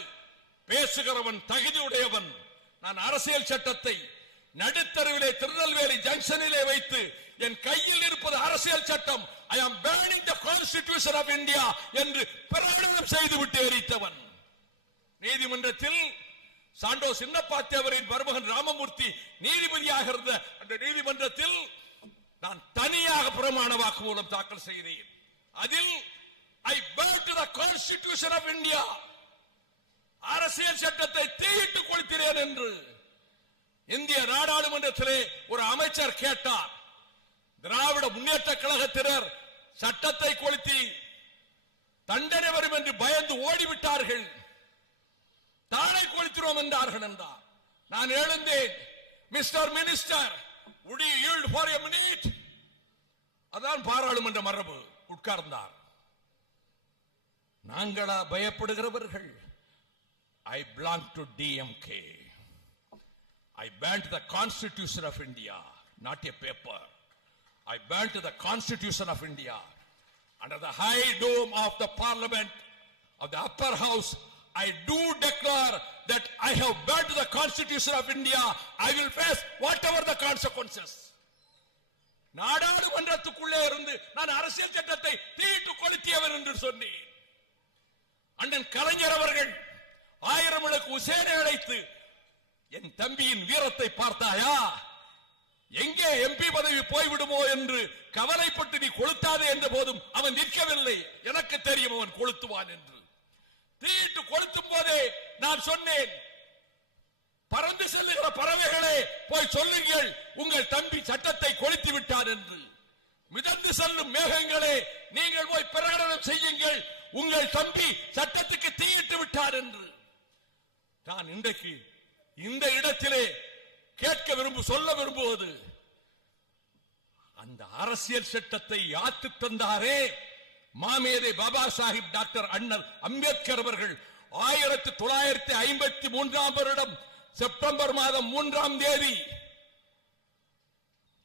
பேசுகிறவன் தகுதியுடையவன். நான் அரசியல் சட்டத்தை நடுத்தருவிலே திருநெல்வேலி ஜங்ஷனிலே வைத்து என் கையில் இருப்பது அரசியல் சட்டம், I am burning the constitution of India என்று பிரகடனம் செய்துவிட்டு எரித்தவன். நீதிமன்றத்தில் சாண்டோ சின்னப்பாத்தேவரின் மருமகன் ராமமூர்த்தி நீதிபதியாக இருந்த அந்த நீதிமன்றத்தில் நான் தனியாக பிரமாண வாக்குமூலம் தாக்கல் செய்தேன். அதில் I burnt the Constitution of India, அரசியல் சட்டத்தை தீயிட்டு கொளுத்தினேன் என்று இந்திய நாடாளுமன்றத்திலே ஒரு அமைச்சர் கேட்டார். திராவிட முன்னேற்ற கழகத்தினர் சட்டத்தை கொளுத்தி தண்டனை வரும் என்று பயந்து ஓடிவிட்டார்கள், தானே கொளுத்தினோம் என்றார்கள் என்றார். நான் எழுந்தேன், mister minister, would you yield for a minute? அதான் பாராளுமன்ற மரபு. உட்கார்ந்தார். நாங்களா பயப்படுகிறவர்கள்? I belong to DMK. I burnt the Constitution of India, not a paper. I burnt the Constitution of India. Under the high dome of the Parliament of the upper house, I do declare that I have burnt the Constitution of India. I will face whatever the consequences. நாடாளுமன்றத்துக்குள்ளே இருந்து நான் அரசியல் சட்டத்தை தீயிட்டு கொளுத்தியவர் என்று சொன்னேன். அண்ணன் கலைஞர் அவர்கள் 1000 விளக்கு உசேனை அழைத்து, என் தம்பியின் வீரத்தை பார்த்தாயா, எங்கே எம்பி பதவி போய்விடுமோ என்று கவலைப்பட்டு நீ கொளுத்தாதே என்ற போதும் அவன் நிற்கவில்லை. எனக்கு தெரியும் அவன் கொளுத்துவான் என்று. தீயிட்டு கொளுத்தும் போதே நான் சொன்னேன், பறந்து செல்லுகிற பறவைகளே போய் சொல்லுங்கள் உங்கள் தம்பி சட்டத்தை கொளுத்தி விட்டார் என்று. மிதந்து செல்லும் மேகங்களே நீங்கள் போய் பிரகடனம் செய்யுங்கள் உங்கள் தம்பி சட்டத்துக்கு தீயிட்டு விட்டார் என்று. நான் இன்றைக்கு இந்த இடத்திலே சொல்ல விரும்புவது, அந்த அரசியல் சட்டத்தை யாத்து தந்தாரே மாமேதை பாபா சாஹிப் டாக்டர் அண்ணல் அம்பேத்கர் அவர்கள் 1953 வருடம் செப்டம்பர் மாதம் 3ஆம் தேதி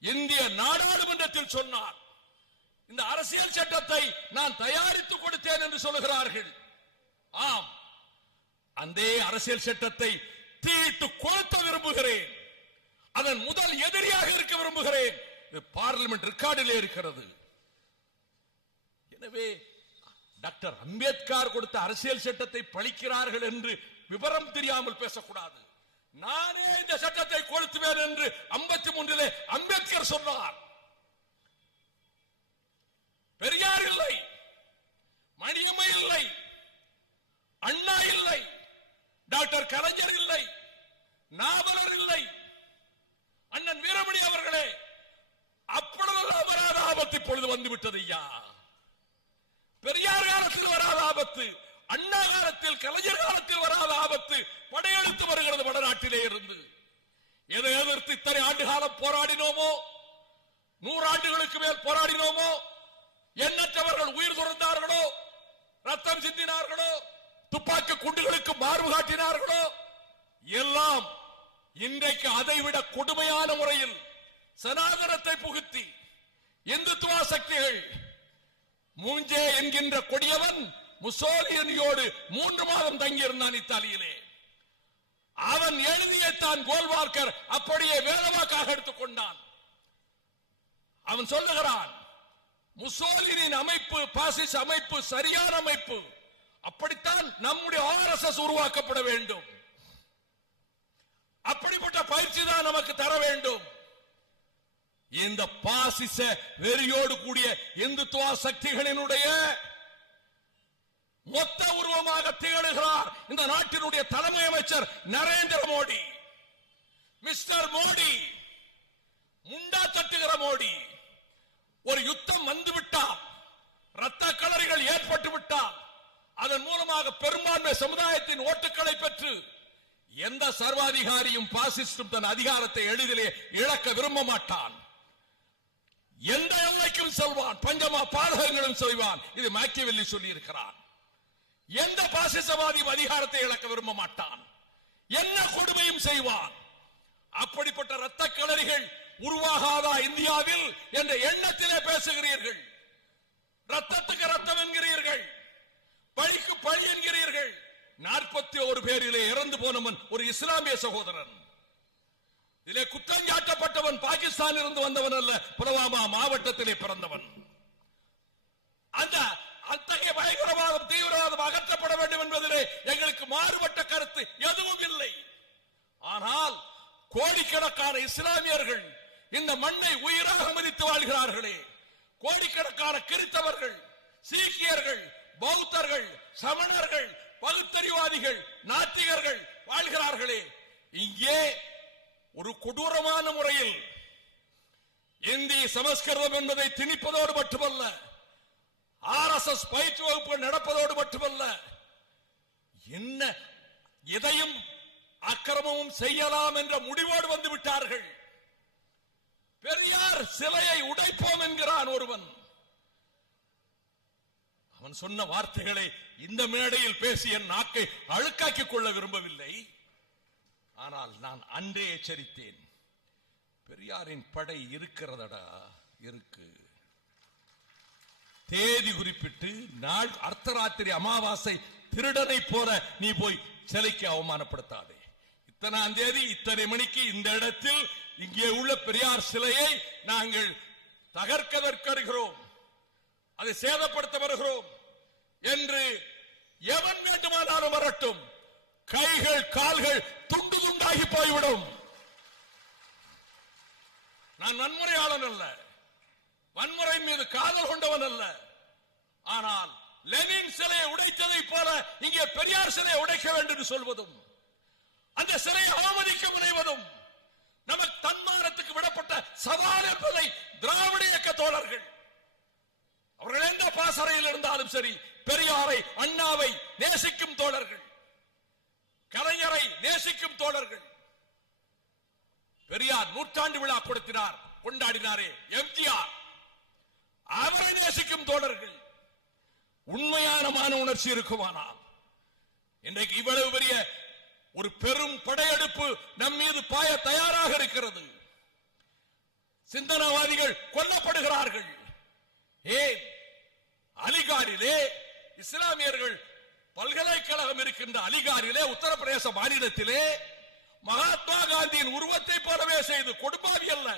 இந்திய நாடாளுமன்றத்தில் சொன்னார். இந்த அரசியல் சட்டத்தை நான் தயாரித்து கொடுத்தேன் என்று சொல்லுகிறார்கள். ஆம், அந்த அரசியல் சட்டத்தை தீயிட்டு கொளுத்த விரும்புகிறேன். அதன் முதல் எதிரியாக இருக்க விரும்புகிறேன். இது பார்லிமெண்ட் ரெக்கார்டிலே இருக்கிறது. எனவே டாக்டர் அம்பேத்கர் கொடுத்த அரசியல் சட்டத்தை பழிக்கிறார்கள் என்று விவரம் தெரியாமல் பேசக்கூடாது. நானே இந்த சட்டத்தை கொளுத்துவேன் என்று 53 அம்பேத்கர் சொன்னார். பெரியார் இல்லை, மணியம்மை இல்லை, அண்ணா இல்லை, டாக்டர் கலைஞர் இல்லை, நாவலர் இல்லை, அண்ணன் வீரமணி அவர்களே, அப்பொழுதெல்லாம் வராத ஆபத்து இப்பொழுது வந்துவிட்டது. ஐயா, பெரியார் காலத்தில் வராத ஆபத்து, அண்ணா காலத்தில் கலைஞர் காலத்தில் வராத ஆபத்து படையெடுத்து வருகிறது வடநாட்டிலே இருந்து. எதை எதிர்த்து இத்தனை ஆண்டு காலம் போராடினோமோ, 100 ஆண்டுகளுக்கு மேல் போராடினோமோ, எண்ணற்றவர்கள் உயிர் துறந்தார்களோ, ரத்தம் சிந்தினார்களோ, துப்பாக்கி குண்டுகளுக்கு மார்பு காட்டினார்களோ, எல்லாம் இன்றைக்கு அதைவிட கொடுமையான முறையில் சனாதனத்தை புகுத்தி இந்துத்துவ சக்திகள், மூஞ்சே என்கின்ற கொடியவன் முசோலினியோடு 3 மாதம் தங்கியிருந்தான் இத்தாலியிலே. அவன் எழுதிய தான் கோல்வார்க்கர் அப்படியே வேதவாக்காக எடுத்துக் கொண்டான். அவன் சொல்லுகிறான், முசோலினியின் அமைப்பு பாசிச அமைப்பு சரியான அமைப்பு, அப்படித்தான் நம்முடைய RSS உருவாக்கப்பட வேண்டும், அப்படிப்பட்ட பயிற்சி தான் நமக்கு தர வேண்டும். இந்த பாசிச வெறியோடு கூடிய இந்துத்துவ சக்திகளினுடைய மொத்த உருவமாக திகழ்கிறார் இந்த நாட்டினுடைய தலைமை அமைச்சர் நரேந்திர மோடி. மிஸ்டர் மோடி, முண்டா தட்டுகிற மோடி. ஒரு யுத்தம் வந்துவிட்டால், ரத்த களரிகள் ஏற்பட்டு விட்டால், அதன் மூலமாக பெரும்பான்மை சமுதாயத்தின் ஓட்டுக்களை பெற்று எந்த சர்வாதிகாரியும் பாசிஸ்டும் தன் அதிகாரத்தை எளிதிலே இழக்க விரும்ப மாட்டான். எந்த எல்லைக்கும் செல்வான், பஞ்சமா பாதகங்களும் செய்வான். இது மேக்கியவெல்லி சொல்லி இருக்கிறான். எந்த பாசிசவாதி அதிகாரத்தை இழக்க விரும்ப மாட்டான், என்ன கொடுமையும் செய்வான். அப்படிப்பட்ட ரத்த களரிகள் உருவாகாதா இந்தியாவில் என்ற எண்ணத்திலே பேசுகிறீர்கள். ரத்தத்துக்கு ரத்தம் என்கிறீர்கள், பழிக்கு பழி என்கிறீர்கள். 41 பேரிலே இறந்து போனவன் ஒரு இஸ்லாமிய சகோதரன். இதிலே குற்றம் சாட்டப்பட்டவன் பாகிஸ்தானில் இருந்து வந்தவன் அல்ல, புல்வாமா மாவட்டத்திலே பிறந்தவன். அந்த அத்தகைய பயங்கரவாதம் தீவிரவாதம் அகற்றப்பட வேண்டும் என்பதிலே எங்களுக்கு மாறுபட்ட கருத்து எதுவும் இல்லை. ஆனால் கோடிக்கணக்கான இஸ்லாமியர்கள் இந்த மண்ணை உயிராக மதித்து வாழ்கிறார்களே, கோடிக்கணக்கான கிறிஸ்தவர்கள், சீக்கியர்கள், பௌத்தர்கள், சமணர்கள், பகுத்தறிவாதிகள், நாத்திகர்கள் வாழ்கிறார்களே, இங்கே ஒரு கொடூரமான முறையில் இந்தி சமஸ்கிருதம் என்பதை திணிப்பதோடு மட்டுமல்ல, RSS பயிற்சி வகுப்புகள் நடப்பதோடு மட்டுமல்ல, என்ன எதையும் அக்கிரமமும் செய்யலாம் என்ற முடிவோடு வந்து விட்டார்கள். பெரியார் சிலையை உடைப்போம் என்கிறான் ஒருவன். அவன் சொன்ன வார்த்தைகளை இந்த மேடையில் பேசி என் நாக்கை அழுக்காக்கிக் கொள்ள விரும்பவில்லை. ஆனால் நான் அன்றே எச்சரித்தேன், பெரியாரின் படை இருக்கிறதடா, இருக்கு. தேதி குறிப்பிட்டு நாள் அர்த்தராத்திரி அமாவாசை திருடனை போல நீ போய் சிலைக்கு அவமானப்படுத்தாதே. இத்தனாம் தேதி இத்தனை மணிக்கு இந்த இடத்தில் இங்கே உள்ள பெரியார் சிலையை நாங்கள் தகர்க்க வருகிறோம், அதை சேதப்படுத்த வருகிறோம் என்று எவன் வேண்டுமானாலும் வரட்டும், கைகள் கால்கள் துண்டு துண்டாகி போய்விடும். நான் வன்முறையாளன் அல்ல, வன்முறை மீது காதல் கொண்டவன் அல்ல. ஆனால் லெனின் சிலையை உடைத்ததை போல இங்கே பெரியார் சிலையை உடைக்க வேண்டும் என்று சொல்வதும், அந்த சிலையை அவமதிக்க முனைவதும் நமக்கு தன்மானத்துக்கு விடப்பட்ட சவால் என்பதை திராவிட இயக்க தோழர்கள், அவர்கள் எந்த பாசறையில் இருந்தாலும் சரி, பெரியாரை அண்ணாவை நேசிக்கும் தோழர்கள், கலைஞரை நேசிக்கும் தோழர்கள், பெரியார் நூற்றாண்டு விழா கொடுத்தினார், கொண்டாடினாரே எம்ஜிஆர், அவரை நேசிக்கும் தோழர்கள், உண்மையான மான உணர்ச்சி இருக்குமானால் இன்றைக்கு இவ்வளவு பெரிய ஒரு பெரும் படையெடுப்பு நம் மீது பாய தயாராக இருக்கிறது. சிந்தனவாதிகள் கொல்லப்படுகிறார்கள். ஏன்? அலிகாரிலே இஸ்லாமியர்கள் பல்கலைக்கழகம் இருக்கின்ற அலிகாரிலே உத்தரப்பிரதேச மாநிலத்திலே மகாத்மா காந்தியின் உருவத்தை போலவே செய்து, கொடுப்பாவி அல்ல,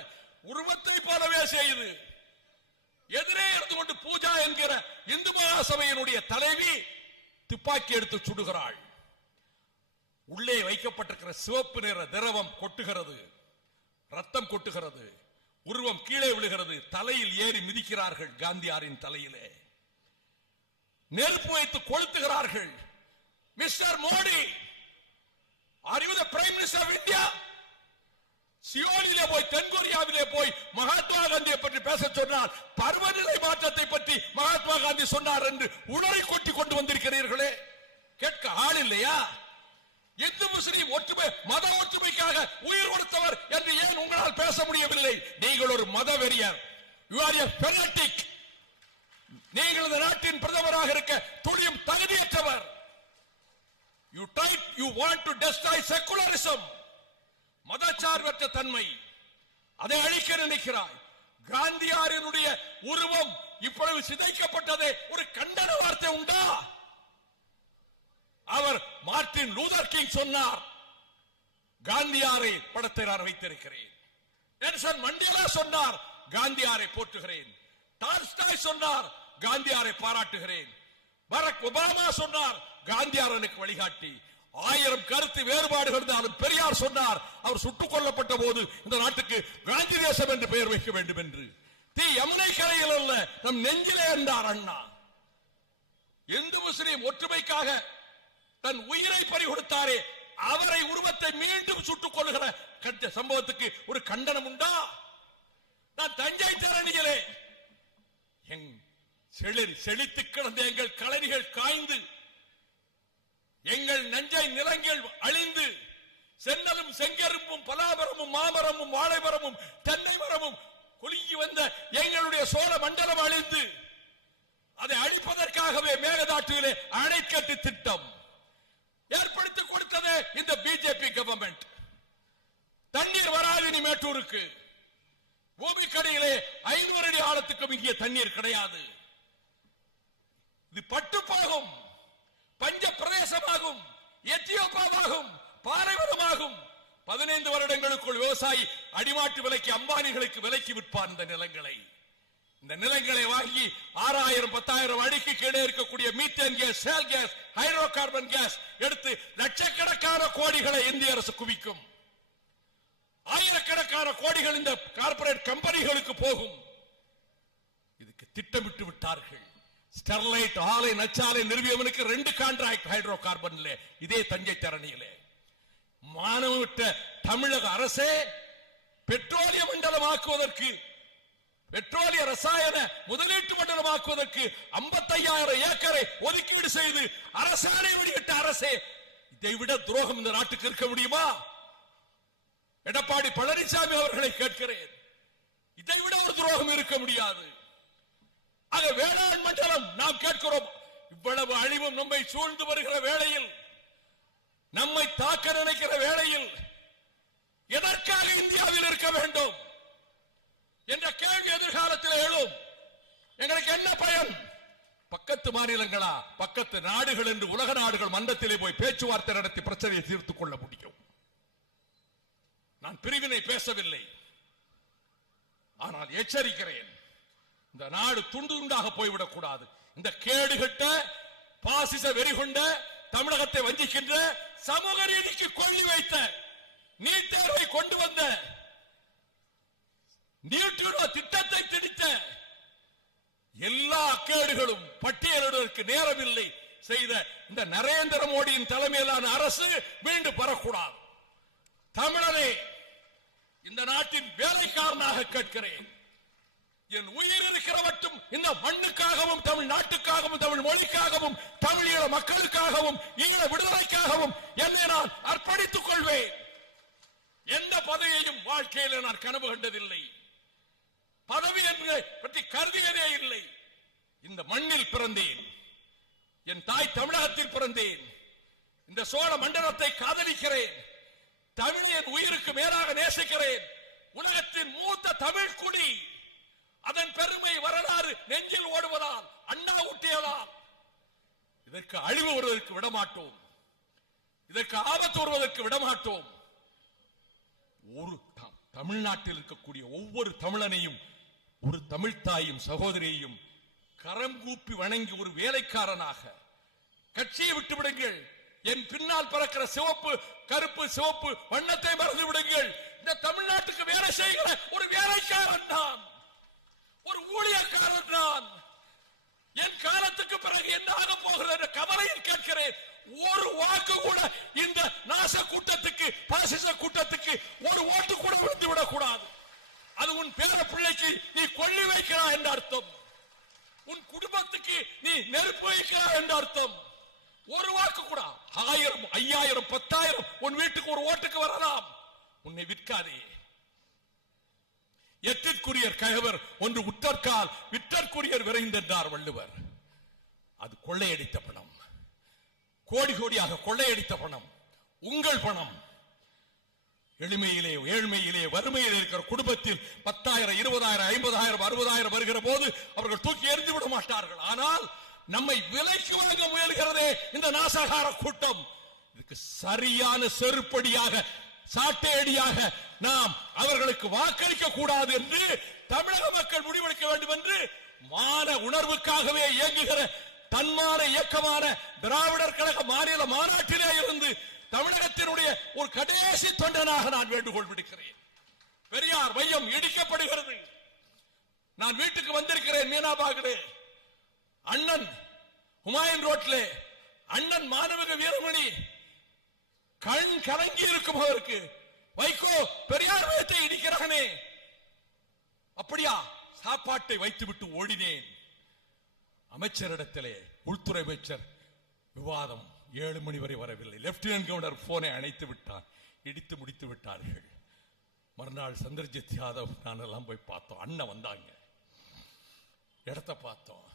உருவத்தை போலவே செய்து எதிரே இருந்து கொண்டு பூஜா என்கிற இந்து மகாசபையினுடைய தலைவி துப்பாக்கி எடுத்து சுடுகிறாள். உள்ளே வைக்கப்பட்டிருக்கிற சிவப்பு நிற திரவம் கொட்டுகிறது, ரத்தம் கொட்டுகிறது, உருவம் கீழே விழுகிறது, தலையில் ஏறி மிதிக்கிறார்கள். காந்தியாரின் தலையிலே நெருப்பு வைத்து கொளுத்துகிறார்கள். Mister Modi, are you the prime minister of India? சியோலிலே போய், தென்கொரியாவிலே போய் மகாத்மா காந்தியை பற்றி பேச சொன்னால் பருவநிலை மாற்றத்தை பற்றி மகாத்மா காந்தி சொன்னார் என்று உணரை கொட்டி கொண்டு வந்திருக்கிறீர்களே, கேட்க ஆள் இல்லையா? இந்து முஸ்லிம் ஒற்றுமை, மத ஒற்றுமைக்காக உயிர் கொடுத்தவர் என்று ஏன் உங்களால் பேச முடியவில்லை? நீங்கள் ஒரு மத வெறியர். You are a fanatic. நீங்கள் இந்த நாட்டின் பிரதமராக இருக்க துளியும் தகுதியற்றவர். You want to destroy secularism, மதச்சார்பற்ற தன்மை, அதை அழிக்க நினைக்கிறாய். காந்தியாரினுடைய உருவம் இப்பொழுது சிதைக்கப்பட்டதே ஒரு கண்டன வார்த்தை உண்டா? அவர் மார்ட்டின் லூதர் கிங் சொன்னார், காந்தியாரை படத்தை நான் வைத்திருக்கிறேன். நெல்சன் மண்டேலா சொன்னார், காந்தியாரை போற்றுகிறேன். டால்ஸ்டாய் சொன்னார், காந்தியாரை பாராட்டுகிறேன். பராக் ஒபாமா சொன்னார், காந்தியார் எனக்கு வழிகாட்டி. 1000 கருத்து வேறுபாடு இருந்தாலும் பெரியார் சொன்னார், அவர் சுட்டுக் கொல்லப்பட்ட போது இந்த நாட்டுக்கு காந்தி தேசம் என்று பெயர் வைக்க வேண்டும் என்று. தீ யமுனை கரையில் அல்ல, நம் நெஞ்சிலே என்றார் அண்ணா. இந்து முஸ்லிம் ஒற்றுமைக்காக தன் உயிரை பறி கொடுத்தாரே, அவரை உருவத்தை மீண்டும் சுட்டுக் கொள்ளுகிற சம்பவத்துக்கு ஒரு கண்டனம் உண்டா? நான் தஞ்சை தேரணியிலே செழித்து கிடந்த எங்கள் கழனிகள் காய்ந்து, எங்கள் நஞ்சை நிலங்கள் அழிந்து, சென்னலும் செங்கரும்பும் பலாமரமும் மாமரமும் வாழைமரமும் தென்னை மரமும் குலுங்கி வந்த எங்களுடைய சோழ மண்டலம் அழிந்து, அதை அழிப்பதற்காகவே மேகதாட்டுவிலே அணைக்கட்டு திட்டம் ஏற்படுத்தி கொடுத்தது இந்த பிஜேபி கவர்மெண்ட். தண்ணீர் வராது இனி மேட்டூருக்கு. பூமிக்கடியிலே 500 அடி ஆழத்துக்கும் இங்கே தண்ணீர் கிடையாது. இது பட்டுப்பாகும், பஞ்ச பிரதேசமாகும், எத்தியோப்பாவாகும், பாலைவனமாகும். 15 வருடங்களுக்குள் விவசாயி அடிமாட்டு விலைக்கு அம்பானிகளுக்கு விலைக்கு விற்பார் இந்த நிலங்களை. இந்த நிலங்களை வாங்கி 6000 10,000 அடிக்கு கீழே இருக்கக்கூடிய methane gas, shale gas, hydrocarbon gas எடுத்து லட்சக்கணக்கான கோடிகளை இந்திய அரசு குவிக்கும். ஆயிரக்கணக்கான கோடிகள் இந்த கார்ப்பரேட் கம்பெனிகளுக்கு போகும். இதுக்கு திட்டமிட்டு விட்டார்கள். ஸ்டெர்லைட் ஆலை நச்சாலை நிறுவியவனுக்கு 2 கான்ட்ராக்ட் ஹைட்ரோ கார்பன்ல, இதே தஞ்சை தரணியிலே. மானவிட்ட தமிழக அரசே பெட்ரோலிய மண்டலமாக்குவதற்கு, பெட்ரோலிய ரசாயன முதலீட்டு மண்டலமாக்குவதற்கு 55,000 ஏக்கரை ஒதுக்கீடு செய்து அரசாணை வெளியிட்ட அரசே, இதை விட துரோகம் இந்த நாட்டுக்கு இருக்க முடியுமா? எடப்பாடி பழனிசாமி அவர்களை கேட்கிறேன், இதை விட ஒரு துரோகம் இருக்க முடியாது. ஆக வேளாண் மண்டலம் நாம் கேட்கிறோம். இவ்வளவு அழிவும் நம்மை சூழ்ந்து வருகிற வேளையில், நம்மை தாக்க நினைக்கிற வேளையில் எதற்காக இந்தியாவில் இருக்க வேண்டும் என்ற கேள்வி எதிர்காலத்தில் எழும். எங்களுக்கு என்ன பயன்? பக்கத்து மாநிலங்களா, பக்கத்து நாடுகள் என்று உலக நாடுகள் மன்றத்திலே போய் பேச்சுவார்த்தை நடத்தி பிரச்சனையை தீர்த்துக் கொள்ள முடியும். நான் பிரிவினை பேசவில்லை, ஆனால் எச்சரிக்கிறேன், இந்த நாடு துண்டு துண்டாக போய்விடக் கூடாது. இந்த கேடுகட்ட பாசிச வெறி கொண்ட தமிழகத்தை வஞ்சிக்கின்ற, சமூக நீதிக்கு கொள்ளி வைத்த, நீட் தேர்வை கொண்டு வந்த, நியூட்ரினோ திட்டத்தை திணித்த எல்லா கேடுகளும் பட்டியலிடுவதற்கு நேரமில்லை செய்த இந்த நரேந்திர மோடியின் தலைமையிலான அரசு மீண்டும் வரக்கூடாது. தமிழரே, இந்த நாட்டின் வேலைக்காரனாக கேட்கிறேன், என் உயிர் இருக்கிற மட்டும் இந்த மண்ணுக்காகவும், தமிழ் நாட்டுக்காகவும், தமிழ் மொழிக்காகவும், தமிழீழ மக்களுக்காகவும், ஈழ விடுதலைக்காகவும் என்னை நான் அர்ப்பணித்துக் கொள்வேன். எந்த பதவியையும் வாழ்க்கையில் நான் கனவு கண்டதில்லை, பதவி என்பதை பற்றி கருதியதே இல்லை. இந்த மண்ணில் பிறந்தேன், என் தாய் தமிழகத்தில் பிறந்தேன், இந்த சோழ மண்டலத்தை காதலிக்கிறேன், தமிழை என் உயிருக்கு மேலாக நேசிக்கிறேன். உலகத்தின் மூத்த தமிழ் குடி, அதன் பெருமை வரலாறு நெஞ்சில் ஓடுவதால், அண்ணா ஊட்டியதால் இதற்கு அழிவு வருவதற்கு விடமாட்டோம், இதற்கு ஆபத்து வருவதற்கு விடமாட்டோம். ஒரு தமிழ்நாட்டில் இருக்கக்கூடிய ஒவ்வொரு தமிழனையும், ஒரு தமிழ் தாயும் சகோதரியையும் கரம் கூப்பி வணங்கி ஒரு வேலைக்காரனாக, கட்சியை விட்டு விடுங்கள், என் பின்னால் பறக்கிற சிவப்பு கருப்பு சிவப்பு வண்ணத்தை மறந்து விடுங்கள். இந்த தமிழ்நாட்டுக்கு வேலை செய்கிற ஒரு வேலைக்காரன் நான், ஒரு ஊழியக்காரன் நான். என் காலத்துக்கு பிறகு என்ன ஆக போகிறது என்ற கவலையில் கேட்கிறேன். ஒரு வாக்கு கூட இந்த நாச கூட்டத்துக்கு, பாசிச கூட்டத்துக்கு ஒரு ஓட்டு கூட விழுந்து விடக்கூடாது. அது உன் பேர பிள்ளைக்கு நீ கொள்ளி வைக்கிறாய் என்ற அர்த்தம், உன் குடும்பத்துக்கு நீ நெருப்பு வைக்கிறாய் என்ற அர்த்தம். ஒரு வாக்கு கூட, 1000 5000 10,000 உன் வீட்டுக்கு ஒரு ஓட்டுக்கு வரலாம். உன்னை விற்காதே. எட்டிற்குரியர் கயவர் ஒன்று உற்றற்கால் விற்றற்குரியர் விரைந்தென்றார் வள்ளுவர். அது கொள்ளையடித்த பணம், கோடி கோடியாக கொள்ளையடித்த பணம், உங்கள் பணம். எளிமையிலே, ஏழ்மையிலே, வறுமையிலே இருக்கிற குடும்பத்தில் 10,000 20,000 50,000 60,000 வருகிற போது அவர்கள் தூக்கி எறிந்து விட மாட்டார்கள். ஆனால் நம்மை விலைக்கு வாங்க முயல்கிறதே இந்த நாசகார கூட்டம். இதுக்கு சரியான செருப்படியாக, சாட்டையடியாக நாம் அவர்களுக்கு வாக்களிக்க கூடாது என்று தமிழக மக்கள் முடிவெடுக்க வேண்டும் என்று மான உணர்வுக்காகவே இயங்குகிற தன்மான இயக்கமான திராவிடர் கழக மாநில மாநாட்டிலே இருந்து தமிழகத்தினுடைய ஒரு கடைசி தொண்டனாக நான் வேண்டுகோள் விடுக்கிறேன். பெரியார் மையம் இடிக்கப்படுகிறது. நான் வீட்டுக்கு வந்திருக்கிறேன் மீனாபாகிலே, அண்ணன் ஹுமாயூன் ரோட்லே, அண்ணன் மாணவிக வீரமணி கண் கலங்கி இருக்கும். அவருக்கு வைகோ பெரியார் மையத்தை இடிக்கிறானே, அப்படியா? சாப்பாட்டை வைத்துவிட்டு ஓடினேன். அமைச்சரிடத்திலே, உள்துறை அமைச்சர் விவாதம் 7 மணி வரை வரவில்லை. லெப்டினன்ட் கவர்னர் போனை அணைத்து விட்டார். இடித்து முடித்து விட்டார்கள். மறுநாள் சந்திரஜித் யாதவ் நான் எல்லாம் போய் பார்த்தோம். அண்ணன் வந்தாங்க, இடத்தை பார்த்தோம்.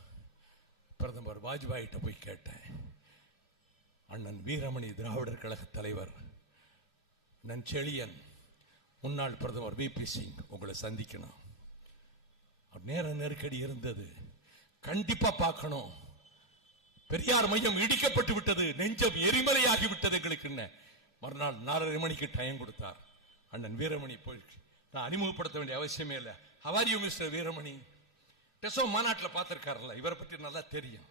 பிரதமர் வாஜ்பாயிட்ட போய் கேட்டேன், அண்ணன் வீரமணி திராவிடர் கழக தலைவர், அண்ணன் செழியன், முன்னாள் பிரதமர் VP சிங் உங்களை சந்திக்கணும். நேர நெருக்கடி இருந்தது, கண்டிப்பா பார்க்கணும். பெரியார் மையம் இடிக்கப்பட்டு விட்டது, நெஞ்சம் எரிமலையாகி விட்டது எங்களுக்கு. மறுநாள் 4:30 மணிக்கு டைம் கொடுத்தார். அண்ணன் வீரமணி போய் நான் அறிமுகப்படுத்த வேண்டிய அவசியமே இல்லை. How are you mister Veeramani? TESO மாநாட்டில் பார்த்திருக்காருல்ல, இவரை பற்றி நல்லா தெரியும்.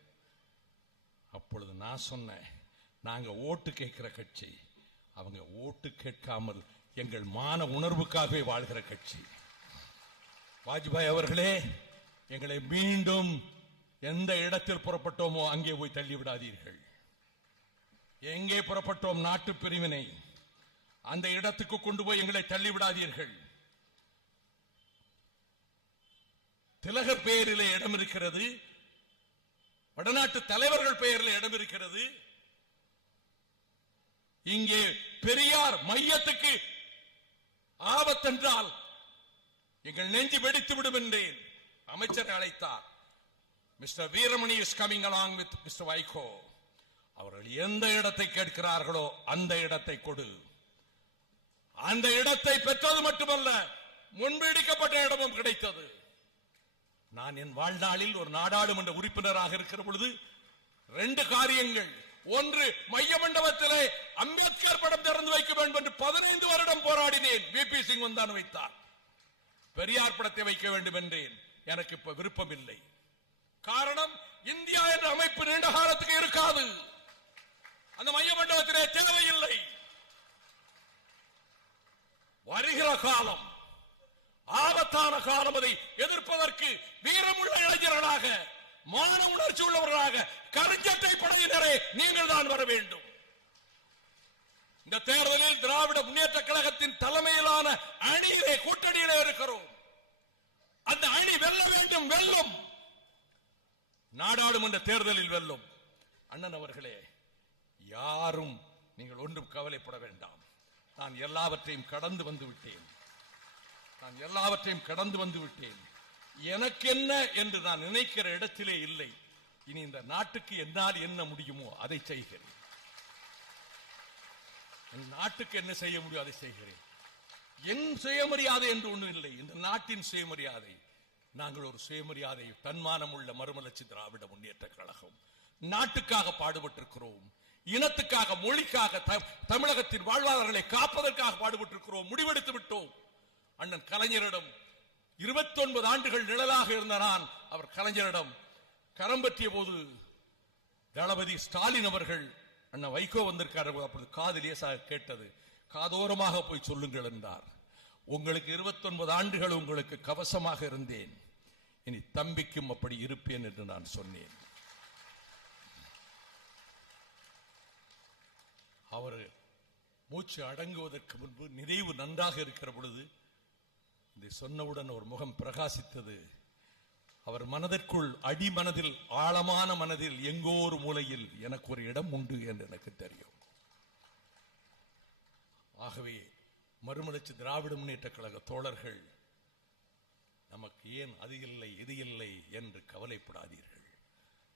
அப்பொழுது நான் சொன்னேன், நாங்க ஓட்டு கேட்கிற கட்சி, அவங்க ஓட்டு கேட்காமல் எங்கள் மான உணர்வுக்காகவே வாழ்கிற கட்சி. வாஜ்பாய் அவர்களே, எங்களை மீண்டும் எந்த இடத்தில் புறப்பட்டோமோ அங்கே போய் தள்ளி விடாதீர்கள். எங்கே புறப்பட்டோம் நாட்டு பிரிவினை, அந்த இடத்துக்கு கொண்டு போய் எங்களை தள்ளி விடாதீர்கள். திலகர் பெயரிலே இடம் இருக்கிறது, வடநாட்டு தலைவர்கள் பெயரில் இடம் இருக்கிறது. இங்கே பெரியார் மையத்துக்கு ஆபத்தென்றால் எங்கள் நெஞ்சு வெடித்து விடும் என்றேன். அமைச்சரை அழைத்தார். Mister Veeramani is coming along with mister Vaiko. அவர்கள் எந்த இடத்தை கேட்கிறார்களோ அந்த இடத்தை கொடு. அந்த இடத்தை பெற்றது மட்டுமல்ல, முன்பிடிக்கப்பட்ட இடமும் கிடைத்தது. நான் என் வாழ்நாளில் ஒரு நாடாளுமன்ற உறுப்பினராக இருக்கிற பொழுது 2 காரியங்கள். ஒன்று, மைய மண்டபத்திலே அம்பேத்கர் படம் திறந்து வைக்க வேண்டும் என்று 15 வருடம் போராடினேன். விபி சிங் வந்தான் வைத்தார். பெரியார் படத்தை வைக்க வேண்டும் என்றேன். எனக்கு இப்ப விருப்பம் இல்லை. காரணம், இந்தியா என்ற அமைப்பு நீண்ட காலத்துக்கு இருக்காது. அந்த மைய மண்டபத்திலே தேவையில்லை. வருகிற காலம் ஆபத்தான காலம். அதை எதிர்ப்பதற்கு வீரமுள்ள இளைஞர்களாக, மான உணர்ச்சி உள்ளவர்களாக கருஞ்சட்டை படையினரே நீங்கள் தான் வர வேண்டும். இந்த தேர்தலில் திராவிட முன்னேற்ற கழகத்தின் தலைமையிலான அணியிலே, கூட்டணியிலே இருக்கிறோம். அந்த அணி வெல்ல வேண்டும், வெல்லும். நாடாளுமன்ற தேர்தலில் வெல்லும். அண்ணன் அவர்களே, யாரும் நீங்கள் ஒன்றும் கவலைப்பட வேண்டாம். நான் எல்லாவற்றையும் கடந்து வந்து விட்டேன். எனக்கு என்ன என்று நான் நினைக்கிற இடத்திலே இல்லை. இனி இந்த நாட்டுக்கு என்னால் என்ன முடியுமோ அதை செய்கிறேன். என் நாட்டுக்கு என்ன செய்ய முடியும் அதை செய்கிறேன். என் சுயமரியாதை என்று ஒன்றும் இல்லை. இந்த நாட்டின் சுயமரியாதை. நாங்கள் ஒரு சுயமரியாதை தன்மானம் உள்ள மறுமலர்ச்சி திராவிட முன்னேற்ற கழகம். நாட்டுக்காக பாடுபட்டிருக்கிறோம். இனத்துக்காக, மொழிக்காக, தமிழகத்தின் வாழ்வாதாரங்களை காப்பதற்காக பாடுபட்டிருக்கிறோம். முடிவெடுத்து விட்டோம். அண்ணன் கலைஞரிடம் 29 ஆண்டுகள் நிழலாக இருந்த நான், அவர் கலைஞரிடம் கரம் பற்றிய போது தளபதி ஸ்டாலின் அவர்கள், அண்ணன் வைகோ வந்திருக்காரு, அப்பொழுது காது லேசாக கேட்டது. காதோரமாக போய் சொல்லுங்கள் என்றார். உங்களுக்கு 29 ஆண்டுகள் உங்களுக்கு கவசமாக இருந்தேன். இனி தம்பிக்கும் அப்படி இருப்பேன் என்று நான் சொன்னேன். அவர் மூச்சு அடங்குவதற்கு முன்பு நினைவு நன்றாக இருக்கிற பொழுது இதை சொன்னவுடன் ஒரு முகம் பிரகாசித்தது. அவர் மனதிற்குள், அடிமனதில், ஆழமான மனதில் எங்கோ ஒரு மூலையில் எனக்கு ஒரு இடம் உண்டு என்று எனக்கு தெரியும். ஆகவே மறுமலர்ச்சி திராவிட முன்னேற்ற கழக தோழர்கள், நமக்கு ஏன் அது இல்லை இது இல்லை என்று கவலைப்படாதீர்கள்.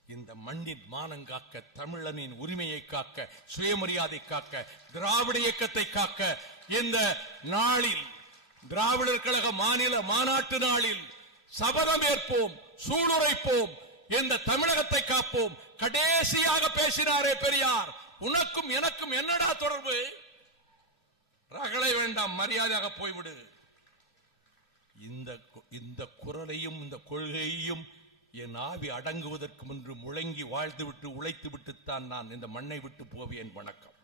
இந்த மண்ணின் மானங்காக்க, தமிழனின் உரிமையை காக்க, சுயமரியாதை காக்க, திராவிட இயக்கத்தை காக்க, இந்த நாளில் திராவிடர் கழக மாநில மாநாட்டு நாளில் சபதம் ஏற்போம், சூளுரைப்போம், இந்த தமிழகத்தை காப்போம். கடைசியாக பேசினாரே பெரியார், உனக்கும் எனக்கும் என்னடா தொடர்பு? ரகளை வேண்டாம், மரியாதையாக போய்விடு. இந்த குரலையும் இந்த கொள்கையையும் என் ஆவி அடங்குவதற்கு முன்பு முழங்கி வாழ்ந்துவிட்டு உழைத்து விட்டுத்தான் நான் இந்த மண்ணை விட்டு போவேன். வணக்கம்.